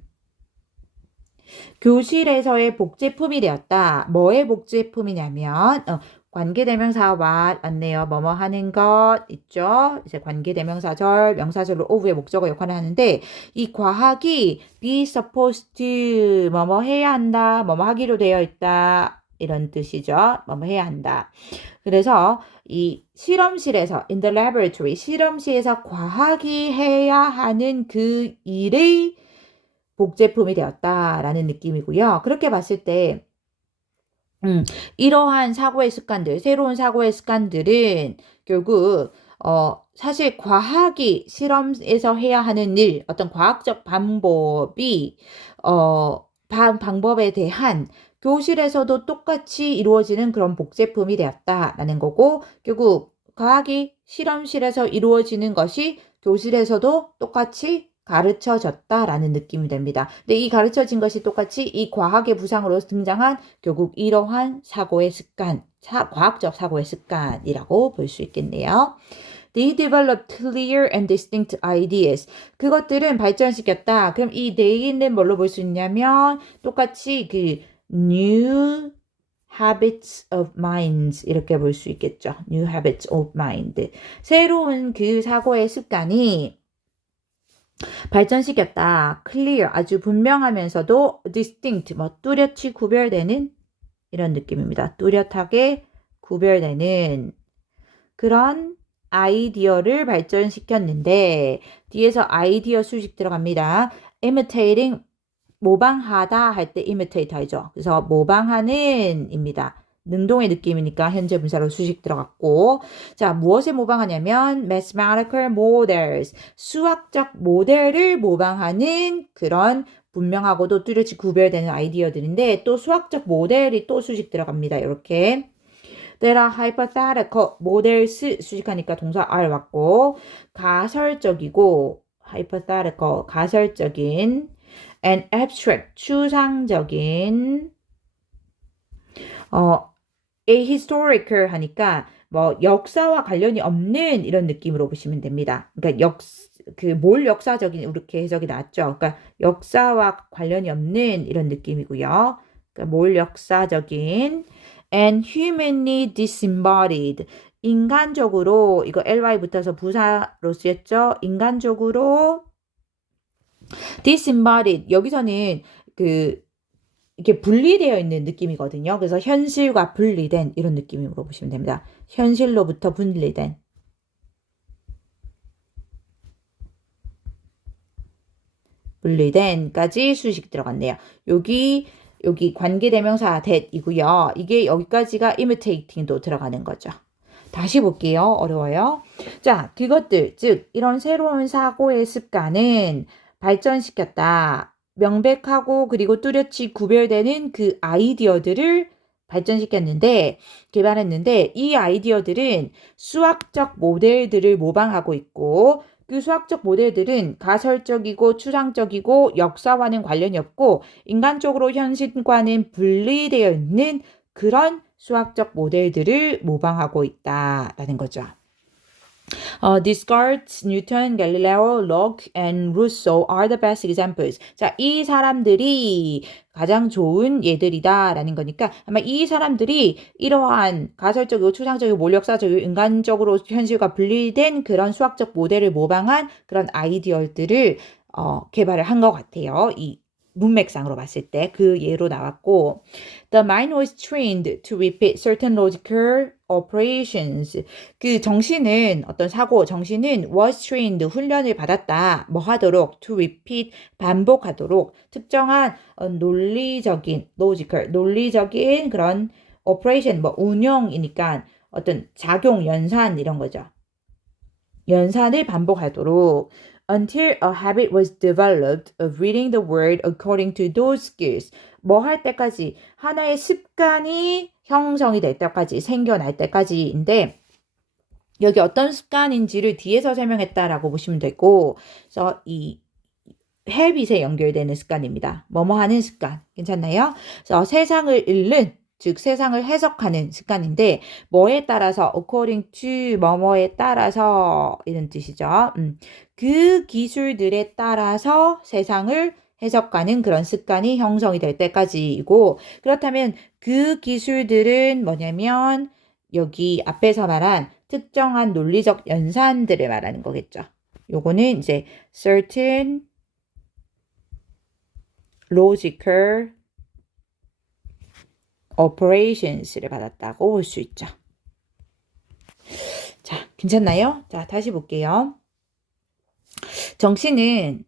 교실에서의 복제품이 되었다. 뭐의 복제품이냐면 관계대명사와 왔네요. 뭐뭐 하는 것 있죠. 이제 관계대명사절, 명사절로 oof의 목적어 역할을 하는데 이 과학이 be supposed to 뭐뭐 해야 한다. 뭐뭐 하기로 되어 있다. 이런 뜻이죠. 뭐뭐 해야 한다. 그래서 이 실험실에서 in the laboratory 실험실에서 과학이 해야 하는 그 일의 복제품이 되었다라는 느낌이고요. 그렇게 봤을 때 이러한 사고의 습관들, 새로운 사고의 습관들은 결국 사실 과학이 실험에서 해야 하는 일, 어떤 과학적 방법이 방법에 대한 교실에서도 똑같이 이루어지는 그런 복제품이 되었다라는 거고, 결국 과학이 실험실에서 이루어지는 것이 교실에서도 똑같이 가르쳐졌다라는 느낌이 됩니다. 근데 이 가르쳐진 것이 똑같이 이 과학의 부상으로 등장한 결국 이러한 사고의 습관, 과학적 사고의 습관이라고 볼 수 있겠네요. They developed clear and distinct ideas. 그것들은 발전시켰다. 그럼 이 they는 뭘로 볼 수 있냐면 똑같이 그 new habits of minds 이렇게 볼 수 있겠죠. new habits of mind. 새로운 그 사고의 습관이 발전시켰다. clear 아주 분명하면서도 distinct 뭐 뚜렷이 구별되는 이런 느낌입니다. 뚜렷하게 구별되는 그런 아이디어를 발전시켰는데 뒤에서 아이디어 수식 들어갑니다. imitating 모방하다 할 때 imitate 하죠. 그래서 모방하는 입니다. 능동의 느낌이니까 현재 분사로 수식 들어갔고 자 무엇을 모방하냐면 mathematical models 수학적 모델을 모방하는 그런 분명하고도 뚜렷이 구별되는 아이디어들인데 또 수학적 모델이 또 수식 들어갑니다. 이렇게 That are hypothetical models 수식하니까 동사 are 왔고 가설적이고 hypothetical 가설적인 and abstract 추상적인 ahistorical 하니까 뭐 역사와 관련이 없는 이런 느낌으로 보시면 됩니다. 그러니까 뭘 역사적인 이렇게 해석이 나왔죠. 그러니까 역사와 관련이 없는 이런 느낌이고요. 그러니까 뭘 역사적인 and humanly disembodied 인간적으로 이거 ly 붙어서 부사로 쓰였죠. 인간적으로 disembodied 여기서는 이렇게 분리되어 있는 느낌이거든요. 그래서 현실과 분리된 이런 느낌으로 보시면 됩니다. 현실로부터 분리된 분리된까지 수식 들어갔네요. 여기 관계대명사 that이고요. 이게 여기까지가 imitating도 들어가는 거죠. 다시 볼게요. 어려워요. 자, 그것들 즉 이런 새로운 사고의 습관은 발전시켰다. 명백하고 그리고 뚜렷이 구별되는 그 아이디어들을 발전시켰는데 개발했는데 이 아이디어들은 수학적 모델들을 모방하고 있고 그 수학적 모델들은 가설적이고 추상적이고 역사와는 관련이 없고 인간적으로 현실과는 분리되어 있는 그런 수학적 모델들을 모방하고 있다라는 거죠. Descartes, Newton, Galileo, Locke, and Rousseau are the best examples. 자, 이 사람들이 가장 좋은 예들이다라는 거니까 아마 이 사람들이 이러한 가설적이고 추상적이고 몰역사적이고 인간적으로 현실과 분리된 그런 수학적 모델을 모방한 그런 아이디어들을 개발을 한 것 같아요. 이 문맥상으로 봤을 때 그 예로 나왔고 The mind was trained to repeat certain logical operations. 그 정신은 어떤 사고 정신은 was trained 훈련을 받았다. 뭐 하도록 to repeat 반복하도록 특정한 논리적인 logical 논리적인 그런 operation 뭐 운영이니까 어떤 작용 연산 이런 거죠. 연산을 반복하도록 until a habit was developed of reading the word according to those skills. 뭐 할 때까지 하나의 습관이 형성이 될 때까지 생겨날 때까지인데 여기 어떤 습관인지를 뒤에서 설명했다라고 보시면 되고 그래서 이 habit에 연결되는 습관입니다. 뭐뭐 하는 습관 괜찮나요? 그래서 세상을 읽는 즉 세상을 해석하는 습관인데 뭐에 따라서 according to 뭐뭐에 따라서 이런 뜻이죠. 그 기술들에 따라서 세상을 해석하는 그런 습관이 형성이 될 때까지이고 그렇다면 그 기술들은 뭐냐면 여기 앞에서 말한 특정한 논리적 연산들을 말하는 거겠죠. 요거는 이제 certain logical operations를 받았다고 볼 수 있죠. 자, 괜찮나요? 자, 다시 볼게요. 정신은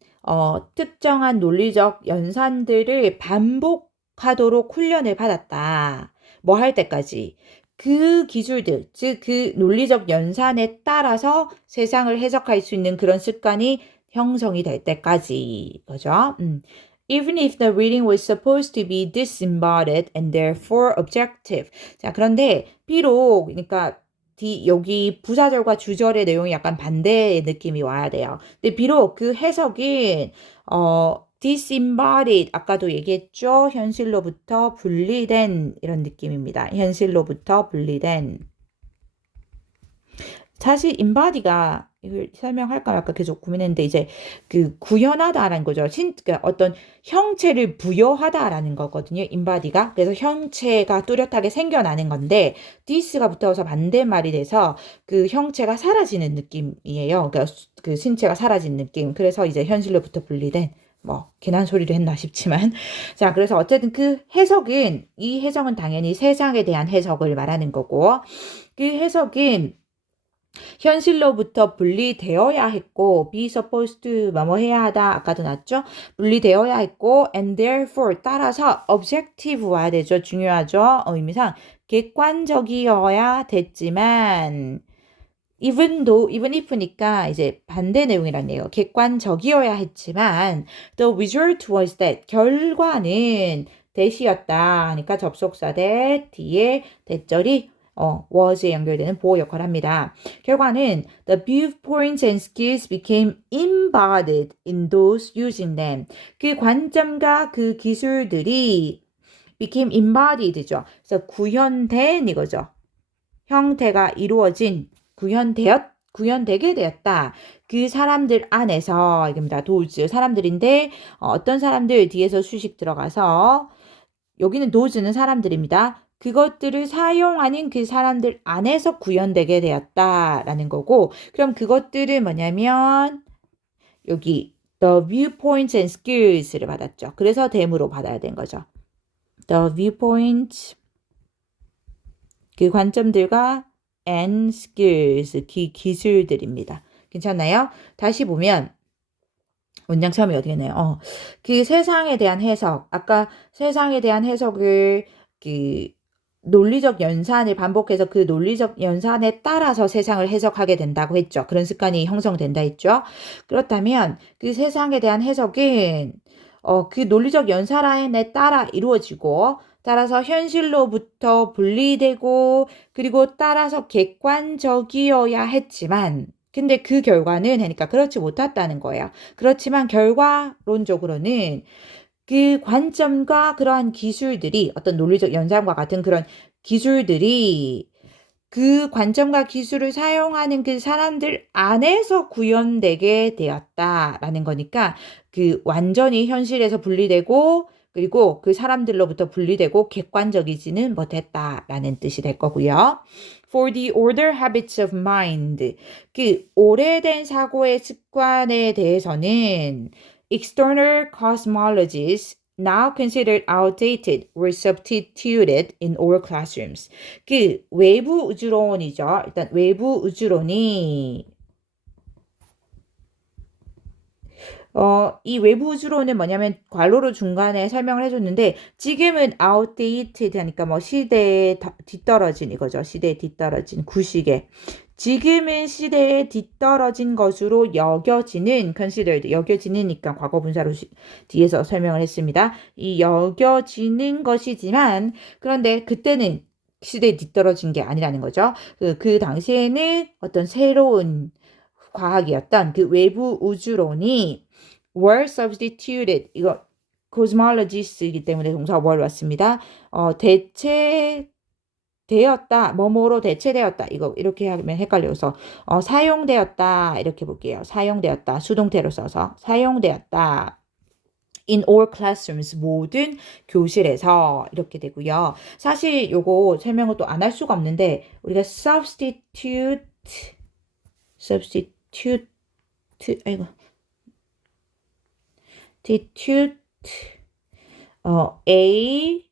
특정한 논리적 연산들을 반복하도록 훈련을 받았다. 뭐 할 때까지. 그 기술들, 즉 그 논리적 연산에 따라서 세상을 해석할 수 있는 그런 습관이 형성이 될 때까지. 그죠? even if the reading was supposed to be disembodied and therefore objective. 자, 그런데 비록 그러니까 여기 부사절과 주절의 내용이 약간 반대의 느낌이 와야 돼요. 근데 비록 그 해석은 disembodied 아까도 얘기했죠. 현실로부터 분리된 이런 느낌입니다. 현실로부터 분리된. 사실 embodi가 이걸 설명할까 말까 계속 고민했는데 이제 그 구현하다라는 거죠. 그러니까 어떤 형체를 부여하다라는 거거든요. embodi가. 그래서 형체가 뚜렷하게 생겨나는 건데 this가 붙어서 반대말이 돼서 그 형체가 사라지는 느낌이에요. 그러니까 그 신체가 사라진 느낌. 그래서 이제 현실로부터 분리된 뭐 괜한 소리도 했나 싶지만 자 그래서 어쨌든 그 해석은 이 해석은 당연히 세상에 대한 해석을 말하는 거고 그 해석은 현실로부터 분리되어야 했고 be supposed to 뭐뭐 해야 하다 아까도 나왔죠? 분리되어야 했고 and therefore 따라서 objective 와야 되죠. 중요하죠. 의미상 객관적이어야 됐지만 even if니까 이제 반대 내용이란 얘기예요. 객관적이어야 했지만 the result was that 결과는 that이었다. 그러니까 접속사 that 뒤에 that절이 was에 연결되는 보호 역할을 합니다. 결과는 the viewpoints and skills became embodied in those using them. 그 관점과 그 기술들이 became embodied죠. 그래서 구현된 이거죠. 형태가 이루어진 구현되게 되었다. 그 사람들 안에서 이겁니다. those 사람들인데 어떤 사람들 뒤에서 수식 들어가서 여기는 those는 사람들입니다. 그것들을 사용하는 그 사람들 안에서 구현되게 되었다라는 거고 그럼 그것들은 뭐냐면 여기 the viewpoints and skills를 받았죠. 그래서 댐으로 받아야 된 거죠. the viewpoints 그 관점들과 and skills 기술들입니다. 괜찮나요? 다시 보면 문장 처음이 어떻게 했나요? 그 세상에 대한 해석 아까 세상에 대한 해석을 그 논리적 연산을 반복해서 그 논리적 연산에 따라서 세상을 해석하게 된다고 했죠. 그런 습관이 형성된다 했죠. 그렇다면 그 세상에 대한 해석은 그 논리적 연산에 따라 이루어지고 따라서 현실로부터 분리되고 그리고 따라서 객관적이어야 했지만 근데 그 결과는 하니까 그렇지 못했다는 거예요. 그렇지만 결과론적으로는 그 관점과 그러한 기술들이 어떤 논리적 연산과 같은 그런 기술들이 그 관점과 기술을 사용하는 그 사람들 안에서 구현되게 되었다라는 거니까 그 완전히 현실에서 분리되고 그리고 그 사람들로부터 분리되고 객관적이지는 못했다라는 뜻이 될 거고요. For the older habits of mind, 그 오래된 사고의 습관에 대해서는 external cosmologies now considered outdated were substituted in all classrooms. 그 외부 우주론이죠. 일단 외부 우주론이 이 외부 우주론은 뭐냐면 괄호로 중간에 설명을 해줬는데 지금은 outdated 하니까 뭐 시대에 뒤떨어진 이거죠. 시대에 뒤떨어진 구시계. 지금은 시대에 뒤떨어진 것으로 여겨지는 considered 여겨지는니까 과거 분사로 뒤에서 설명을 했습니다. 이 여겨지는 것이지만 그런데 그때는 시대에 뒤떨어진 게 아니라는 거죠. 그 당시에는 어떤 새로운 과학이었던 그 외부 우주론이 were substituted 이거 cosmologies이기 때문에 동사 were 왔습니다. 대체되었다 뭐뭐로 대체되었다 이거 이렇게 하면 헷갈려서 사용되었다 이렇게 볼게요. 사용되었다 수동태로 써서 사용되었다. in all classrooms 모든 교실에서 이렇게 되고요. 사실 요거 설명을 또 안 할 수가 없는데 우리가 substitute 아이고 substitute A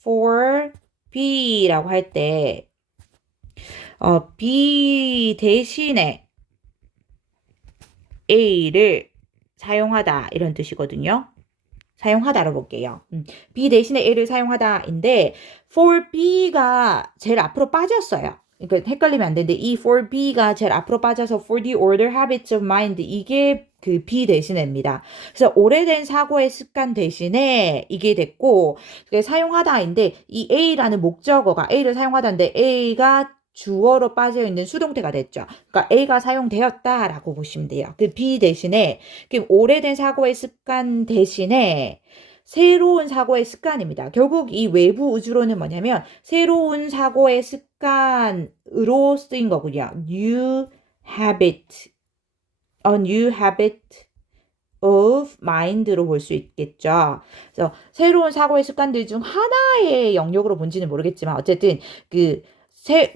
for B라고 할 때 B 대신에 A를 사용하다 이런 뜻이거든요. 사용하다로 볼게요. B 대신에 A를 사용하다인데 for B가 제일 앞으로 빠졌어요. 그러니까 헷갈리면 안 되는데 이 for B가 제일 앞으로 빠져서 for the order habits of mind 이게 그 B 대신입니다. 그래서 오래된 사고의 습관 대신에 이게 됐고 사용하다인데 이 A라는 목적어가 A를 사용하다인데 A가 주어로 빠져 있는 수동태가 됐죠. 그러니까 A가 사용되었다라고 보시면 돼요. 그 B 대신에 그 오래된 사고의 습관 대신에 새로운 사고의 습관입니다. 결국 이 외부 우주로는 뭐냐면 새로운 사고의 습관으로 쓰인 거군요. New habit, a new habit of mind로 볼 수 있겠죠. 그래서 새로운 사고의 습관들 중 하나의 영역으로 본지는 모르겠지만 어쨌든 그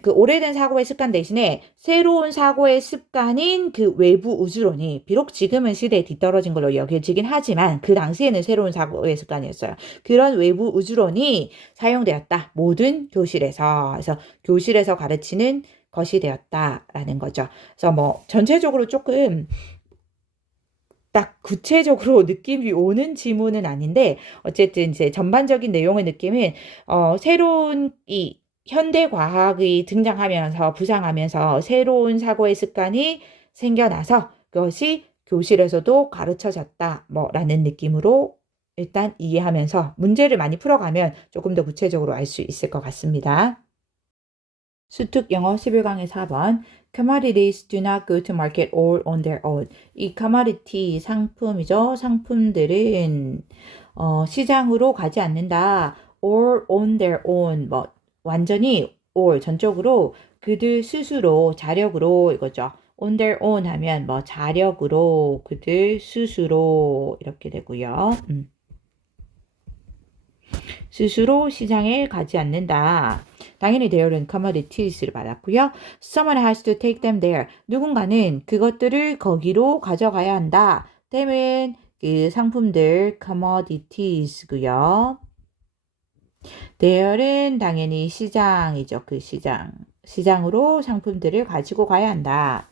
오래된 사고의 습관 대신에 새로운 사고의 습관인 그 외부 우주론이 비록 지금은 시대에 뒤떨어진 걸로 여겨지긴 하지만 그 당시에는 새로운 사고의 습관이었어요. 그런 외부 우주론이 사용되었다. 모든 교실에서. 그래서 교실에서 가르치는 것이 되었다라는 거죠. 그래서 뭐 전체적으로 조금 딱 구체적으로 느낌이 오는 지문은 아닌데 어쨌든 이제 전반적인 내용의 느낌은 새로운 이 현대 과학이 등장하면서 부상하면서 새로운 사고의 습관이 생겨나서 그것이 교실에서도 가르쳐졌다 뭐라는 느낌으로 일단 이해하면서 문제를 많이 풀어가면 조금 더 구체적으로 알 수 있을 것 같습니다. 수특 영어 11강의 4번 Commodities do not go to market all on their own. 이 commodity 상품이죠. 상품들은 시장으로 가지 않는다. all on their own. 뭐 완전히 all 전적으로 그들 스스로 자력으로 이거죠. on their own 하면 뭐 자력으로 그들 스스로 이렇게 되고요. 스스로 시장에 가지 않는다. 당연히 there는 commodities를 받았고요. Someone has to take them there. 누군가는 그것들을 거기로 가져가야 한다. them은 그 상품들 commodities고요. there는 당연히 시장이죠. 그 시장으로 상품들을 가지고 가야 한다.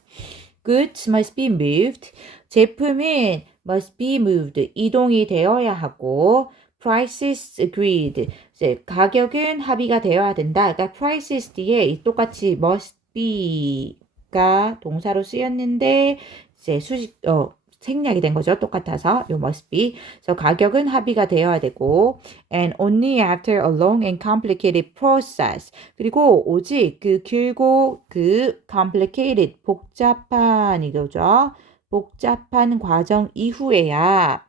Goods must be moved. 제품은 must be moved. 이동이 되어야 하고 prices agreed. 이제 가격은 합의가 되어야 된다. 그러니까 prices 뒤에 똑같이 must be가 동사로 쓰였는데 이제 생략이 된 거죠. 똑같아서 요 must be. 그래서 가격은 합의가 되어야 되고 and only after a long and complicated process. 그리고 오직 그 길고 그 complicated 복잡한 이거죠. 복잡한 과정 이후에야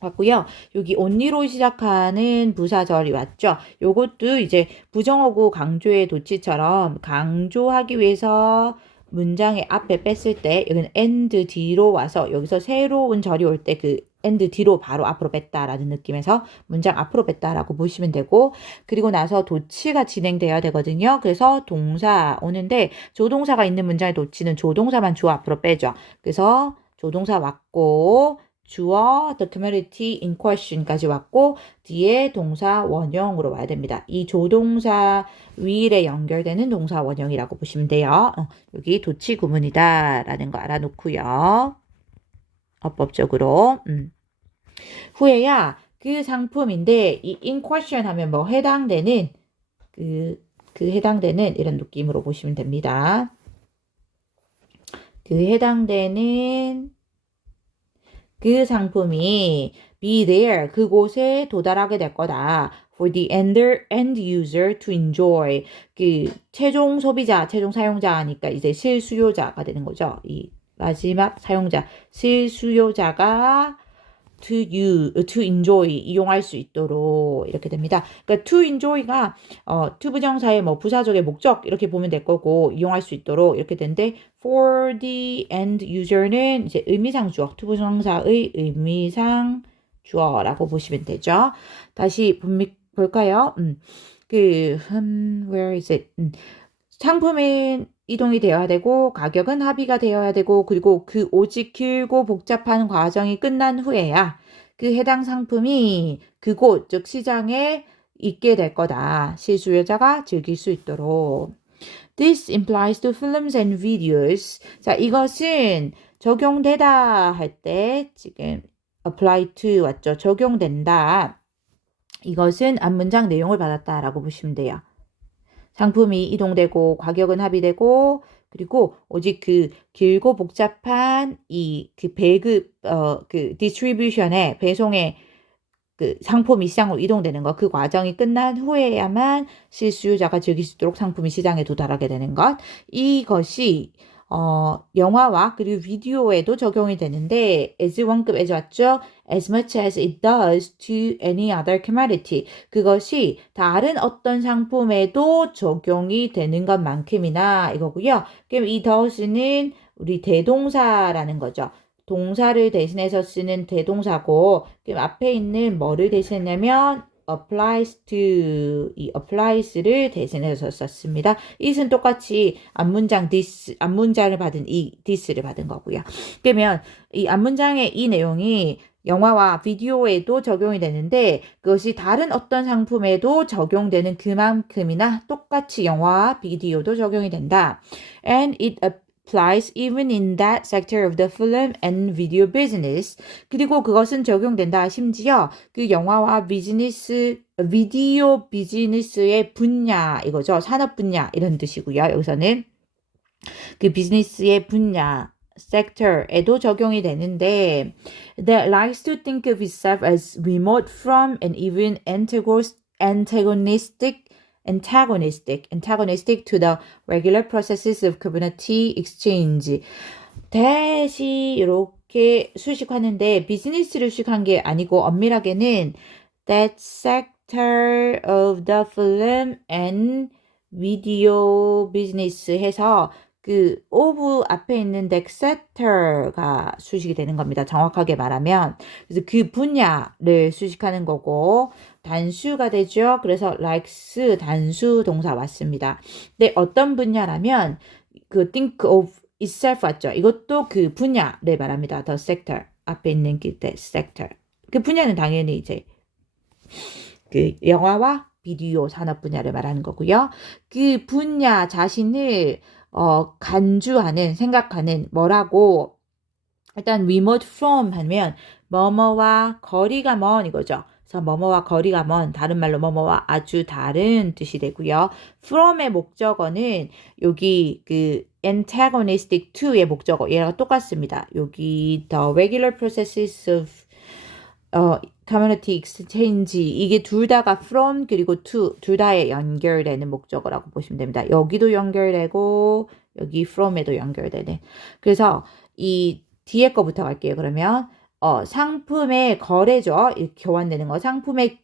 왔고요. 여기 only로 시작하는 부사절이 왔죠. 요것도 이제 부정어구 강조의 도치처럼 강조하기 위해서 문장의 앞에 뺐을 때 여기는 and 뒤로 와서 여기서 새로운 절이 올 때 그 and 뒤로 바로 앞으로 뺐다라는 느낌에서 문장 앞으로 뺐다라고 보시면 되고 그리고 나서 도치가 진행돼야 되거든요. 그래서 동사 오는데 조동사가 있는 문장의 도치는 조동사만 주어 앞으로 빼죠. 그래서 조동사 왔고 주어 the commodity in question까지 왔고 뒤에 동사 원형으로 와야 됩니다. 이 조동사 위일에 연결되는 동사 원형이라고 보시면 돼요. 여기 도치 구문이다라는 거 알아놓고요. 어법적으로 후에야 그 상품인데 이 in question 하면 뭐 해당되는 그 해당되는 이런 느낌으로 보시면 됩니다. 그 해당되는 그 상품이 be there 그곳에 도달하게 될 거다. For the end user to enjoy 그 최종 소비자, 최종 사용자니까 이제 실수요자가 되는 거죠. 이 마지막 사용자, 실수요자가 to enjoy 이용할 수 있도록 이렇게 됩니다. 그러니까 to enjoy가 to 부정사의 뭐 부사적의 목적 이렇게 보면 될 거고 이용할 수 있도록 이렇게 되는데 for the end user는 이제 의미상 주어 to 부정사의 의미상 주어라고 보시면 되죠. 다시 볼까요? where is it? 상품은 이동이 되어야 되고 가격은 합의가 되어야 되고 그리고 그 오직 길고 복잡한 과정이 끝난 후에야 그 해당 상품이 그곳 즉 시장에 있게 될 거다. 실수요자가 즐길 수 있도록. This implies to films and videos. 자, 이것은 적용되다 할 때 지금 apply to 왔죠. 적용된다. 이것은 앞문장 내용을 받았다라고 보시면 돼요. 상품이 이동되고 가격은 합의되고 그리고 오직 그 길고 복잡한 그 배급 그 디스트리뷰션의 배송의 그 상품이 시장으로 이동되는 것, 그 과정이 끝난 후에야만 실수요자가 즐길 수 있도록 상품이 시장에 도달하게 되는 것. 이것이 영화와 그리고 비디오에도 적용이 되는데 as 1급에서 왔죠. as much as it does to any other commodity. 그것이 다른 어떤 상품에도 적용이 되는 것만큼이나 이거고요. 그럼 이 does는 우리 대동사라는 거죠. 동사를 대신해서 쓰는 대동사고 그럼 앞에 있는 뭐를 대신하냐면 applies to 이 applies를 대신해서 썼습니다. it은 똑같이 앞문장을 받은 this를 받은 거고요. 그러면 이 앞문장의 이 내용이 영화와 비디오에도 적용이 되는데 그것이 다른 어떤 상품에도 적용되는 그만큼이나 똑같이 영화와 비디오도 적용이 된다. And it applies even in that sector of the film and video business. 그리고 그것은 적용된다. 심지어 그 영화와 비디오 비즈니스의 분야, 이거죠. 산업 분야, 이런 뜻이고요. 여기서는 그 비즈니스의 분야, sector에도 적용이 되는데, that likes to think of itself as remote from and even antagonistic to the regular processes of commodity exchange. 대시 이렇게 수식하는데 비즈니스를 수식한 게 아니고 엄밀하게는 that sector of the film and video business 해서 그 of 앞에 있는 that sector가 수식이 되는 겁니다. 정확하게 말하면. 그래서 그 분야를 수식하는 거고 단수가 되죠. 그래서 likes 단수 동사 왔습니다. 근데 어떤 분야라면 그 think of itself 왔죠. 이것도 그 분야를 말합니다. the sector 앞에 있는 그 the sector. 그 분야는 당연히 이제 그 영화와 비디오 산업 분야를 말하는 거고요. 그 분야 자신을 간주하는 생각하는 뭐라고 일단 remote from 하면 뭐뭐와 거리가 먼 이거죠. 그래서 뭐뭐와 거리가 먼 다른 말로 뭐뭐와 아주 다른 뜻이 되고요. from의 목적어는 여기 그 antagonistic to의 목적어 얘가 똑같습니다. 여기 the regular processes of community exchange 이게 둘 다가 from 그리고 to 둘 다에 연결되는 목적어라고 보시면 됩니다. 여기도 연결되고 여기 from에도 연결되는. 그래서 이 뒤에 거부터 갈게요. 그러면 상품의 거래죠. 이렇게 교환되는 거. 상품의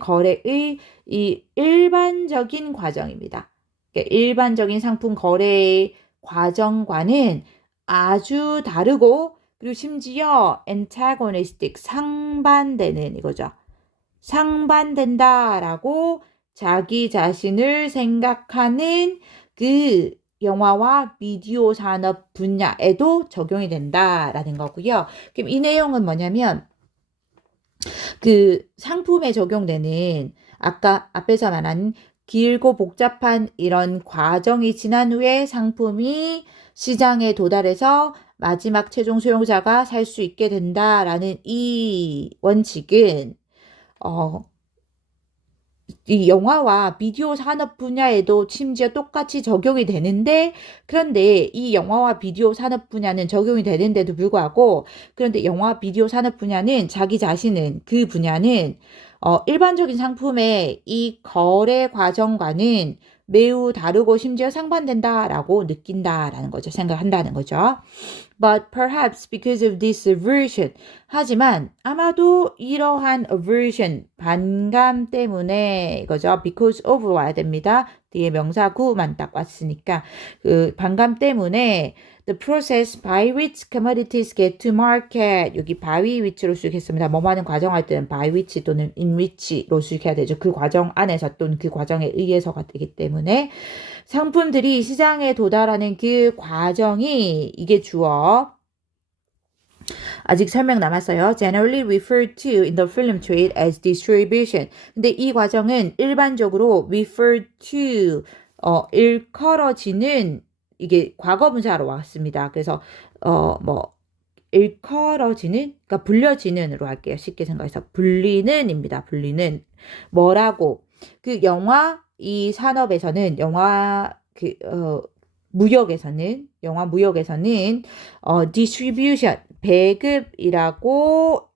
거래의 이 일반적인 과정입니다. 그러니까 일반적인 상품 거래의 과정과는 아주 다르고 그리고 심지어 antagonistic 상반되는 이거죠. 상반된다라고 자기 자신을 생각하는 그 영화와 비디오 산업 분야에도 적용이 된다라는 거고요. 그럼 이 내용은 뭐냐면 그 상품에 적용되는 아까 앞에서 말한 길고 복잡한 이런 과정이 지난 후에 상품이 시장에 도달해서 마지막 최종 소용자가 살 수 있게 된다라는 이 원칙은 이 영화와 비디오 산업 분야에도 심지어 똑같이 적용이 되는데 그런데 이 영화와 비디오 산업 분야는 적용이 되는데도 불구하고 그런데 영화 비디오 산업 분야는 자기 자신은 그 분야는 일반적인 상품의 이 거래 과정과는 매우 다르고 심지어 상반된다라고 느낀다라는 거죠. 생각한다는 거죠. But perhaps because of this aversion. 하지만 아마도 이러한 aversion, 반감 때문에 이거죠. because of 와야 됩니다. 뒤에 명사구만 딱 왔으니까 그 반감 때문에 the process by which commodities get to market 여기 by which로 수식했습니다. 뭐 하는 과정할 때는 by which 또는 in which로 수식해야 되죠. 그 과정 안에서 또는 그 과정에 의해서가 되기 때문에 상품들이 시장에 도달하는 그 과정이 이게 주어 아직 설명 남았어요. Generally referred to in the film trade as distribution. 근데 이 과정은 일반적으로 referred to 일컬어지는 이게 과거분사로 왔습니다. 그래서 일컬어지는 그러니까 불려지는으로 할게요. 쉽게 생각해서 불리는입니다. 불리는 뭐라고 그 영화 이 산업에서는 영화 무역에서는 distribution 배급이라고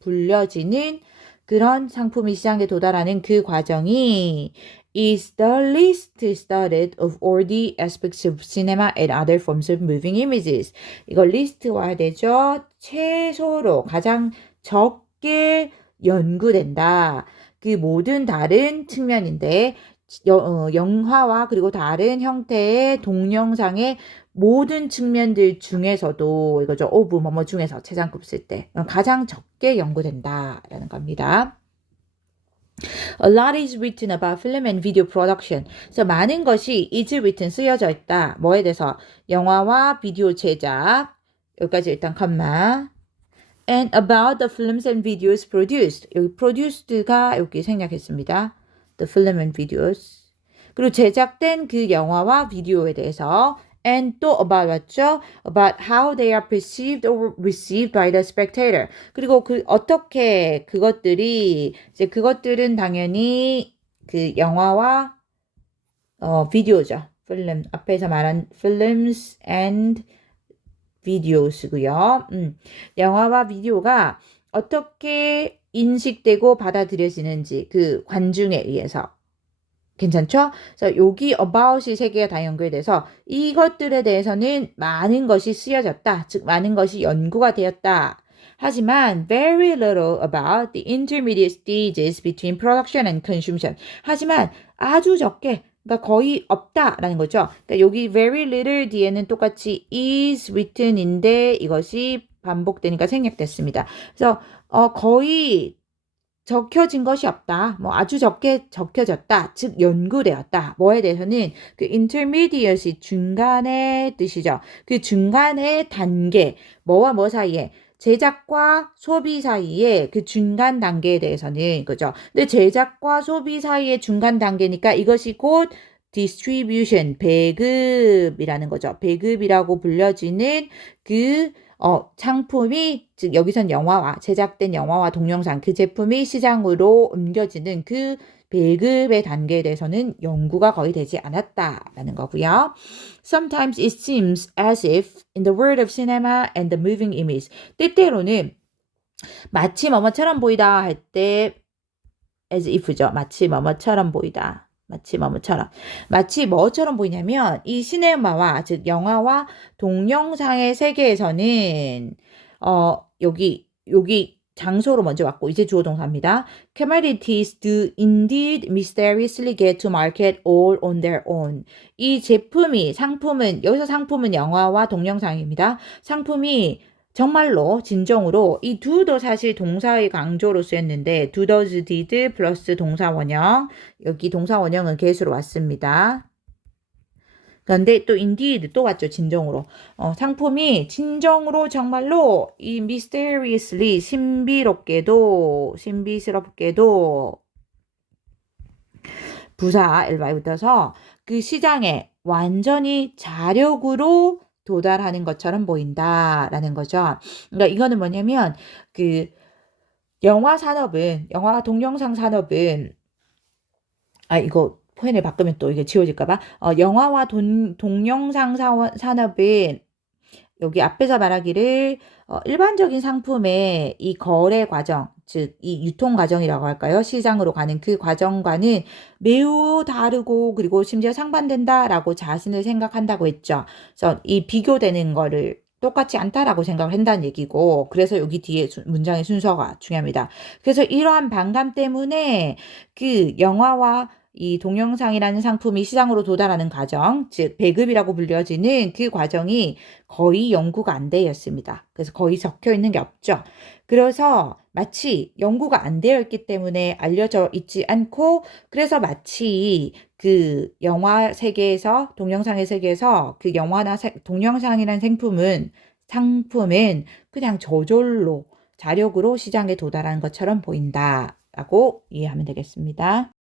불려지는 그런 상품이 시장에 도달하는 그 과정이 is the least studied of all the aspects of cinema and other forms of moving images. 이걸 리스트화해야 되죠. 최소로 가장 적게 연구된다. 그 모든 다른 측면인데 영화와 그리고 다른 형태의 동영상의 모든 측면들 중에서도 이거죠. 오브 뭐뭐 중에서 최장급 쓸 때 가장 적게 연구된다라는 겁니다. A lot is written about film and video production. 그래서 많은 것이 is written 쓰여져 있다. 뭐에 대해서? 영화와 비디오 제작. 여기까지 일단 컴마. And about the films and videos produced. 여기 produced가 여기 생략했습니다. The film and videos. 그리고 제작된 그 영화와 비디오에 대해서 and 또 about 맞죠? About how they are perceived or received by the spectator. 그리고 어떻게 그것들은 당연히 그 영화와 비디오죠. 필름 앞에서 말한 films and videos고요. 영화와 비디오가 어떻게 인식되고 받아들여지는지 그 관중에 의해서 괜찮죠? 그래서 여기 about이 세 개가 다 연결돼서 이것들에 대해서는 많은 것이 쓰여졌다. 즉 많은 것이 연구가 되었다. 하지만 very little about the intermediate stages between production and consumption. 하지만 아주 적게 그러니까 거의 없다라는 거죠. 그러니까 여기 very little 뒤에는 똑같이 is written인데 이것이 반복되니까 생략됐습니다. 그래서 거의 적혀진 것이 없다. 뭐 아주 적게 적혀졌다. 즉 연구되었다. 뭐에 대해서는 그 intermediate이 중간의 뜻이죠. 그 중간의 단계, 뭐와 뭐 사이에 제작과 소비 사이에 그 중간 단계에 대해서는 그죠. 근데 제작과 소비 사이의 중간 단계니까 이것이 곧 distribution, 배급이라는 거죠. 배급이라고 불려지는 그 상품이 즉 여기선 제작된 영화와 동영상 그 제품이 시장으로 옮겨지는 그 배급의 단계에 대해서는 연구가 거의 되지 않았다라는 거고요. Sometimes it seems as if in the world of cinema and the moving image 때때로는 마치 뭐뭐처럼 보이다 할 때 as if죠. 마치 뭐뭐처럼 보이다. 마치 뭐처럼 보이냐면 이 시네마와 즉 영화와 동영상의 세계에서는 여기 장소로 먼저 왔고 이제 주어 동사입니다. Commodities do indeed mysteriously get to market all on their own. 이 상품은 여기서 상품은 영화와 동영상입니다. 상품이 정말로 진정으로 이 do도 사실 동사의 강조로 쓰였는데 do, does, did 플러스 동사 원형 여기 동사 원형은 개수로 왔습니다. 그런데 또 indeed 또 왔죠. 진정으로. 상품이 진정으로 정말로 이 mysteriously 신비스럽게도 부사 el바에 붙어서 그 시장에 완전히 자력으로 도달하는 것처럼 보인다라는 거죠. 그러니까 이거는 뭐냐면 그 영화 동영상 산업은 이거 포인을 바꾸면 또 이게 지워질까봐 영화와 동영상 산업은 여기 앞에서 말하기를 일반적인 상품의 이 거래 과정 즉 이 유통 과정이라고 할까요? 시장으로 가는 그 과정과는 매우 다르고 그리고 심지어 상반된다라고 자신을 생각한다고 했죠. 그래서 이 비교되는 거를 똑같지 않다라고 생각을 한다는 얘기고 그래서 여기 뒤에 문장의 순서가 중요합니다. 그래서 이러한 반감 때문에 그 영화와 이 동영상이라는 상품이 시장으로 도달하는 과정, 즉 배급이라고 불려지는 그 과정이 거의 연구가 안 되었습니다. 그래서 거의 적혀 있는 게 없죠. 그래서 마치 연구가 안 되어 있기 때문에 알려져 있지 않고 그래서 마치 그 영화 세계에서 동영상의 세계에서 그 영화나 동영상이라는 상품은 그냥 저절로 자력으로 시장에 도달한 것처럼 보인다라고 이해하면 되겠습니다.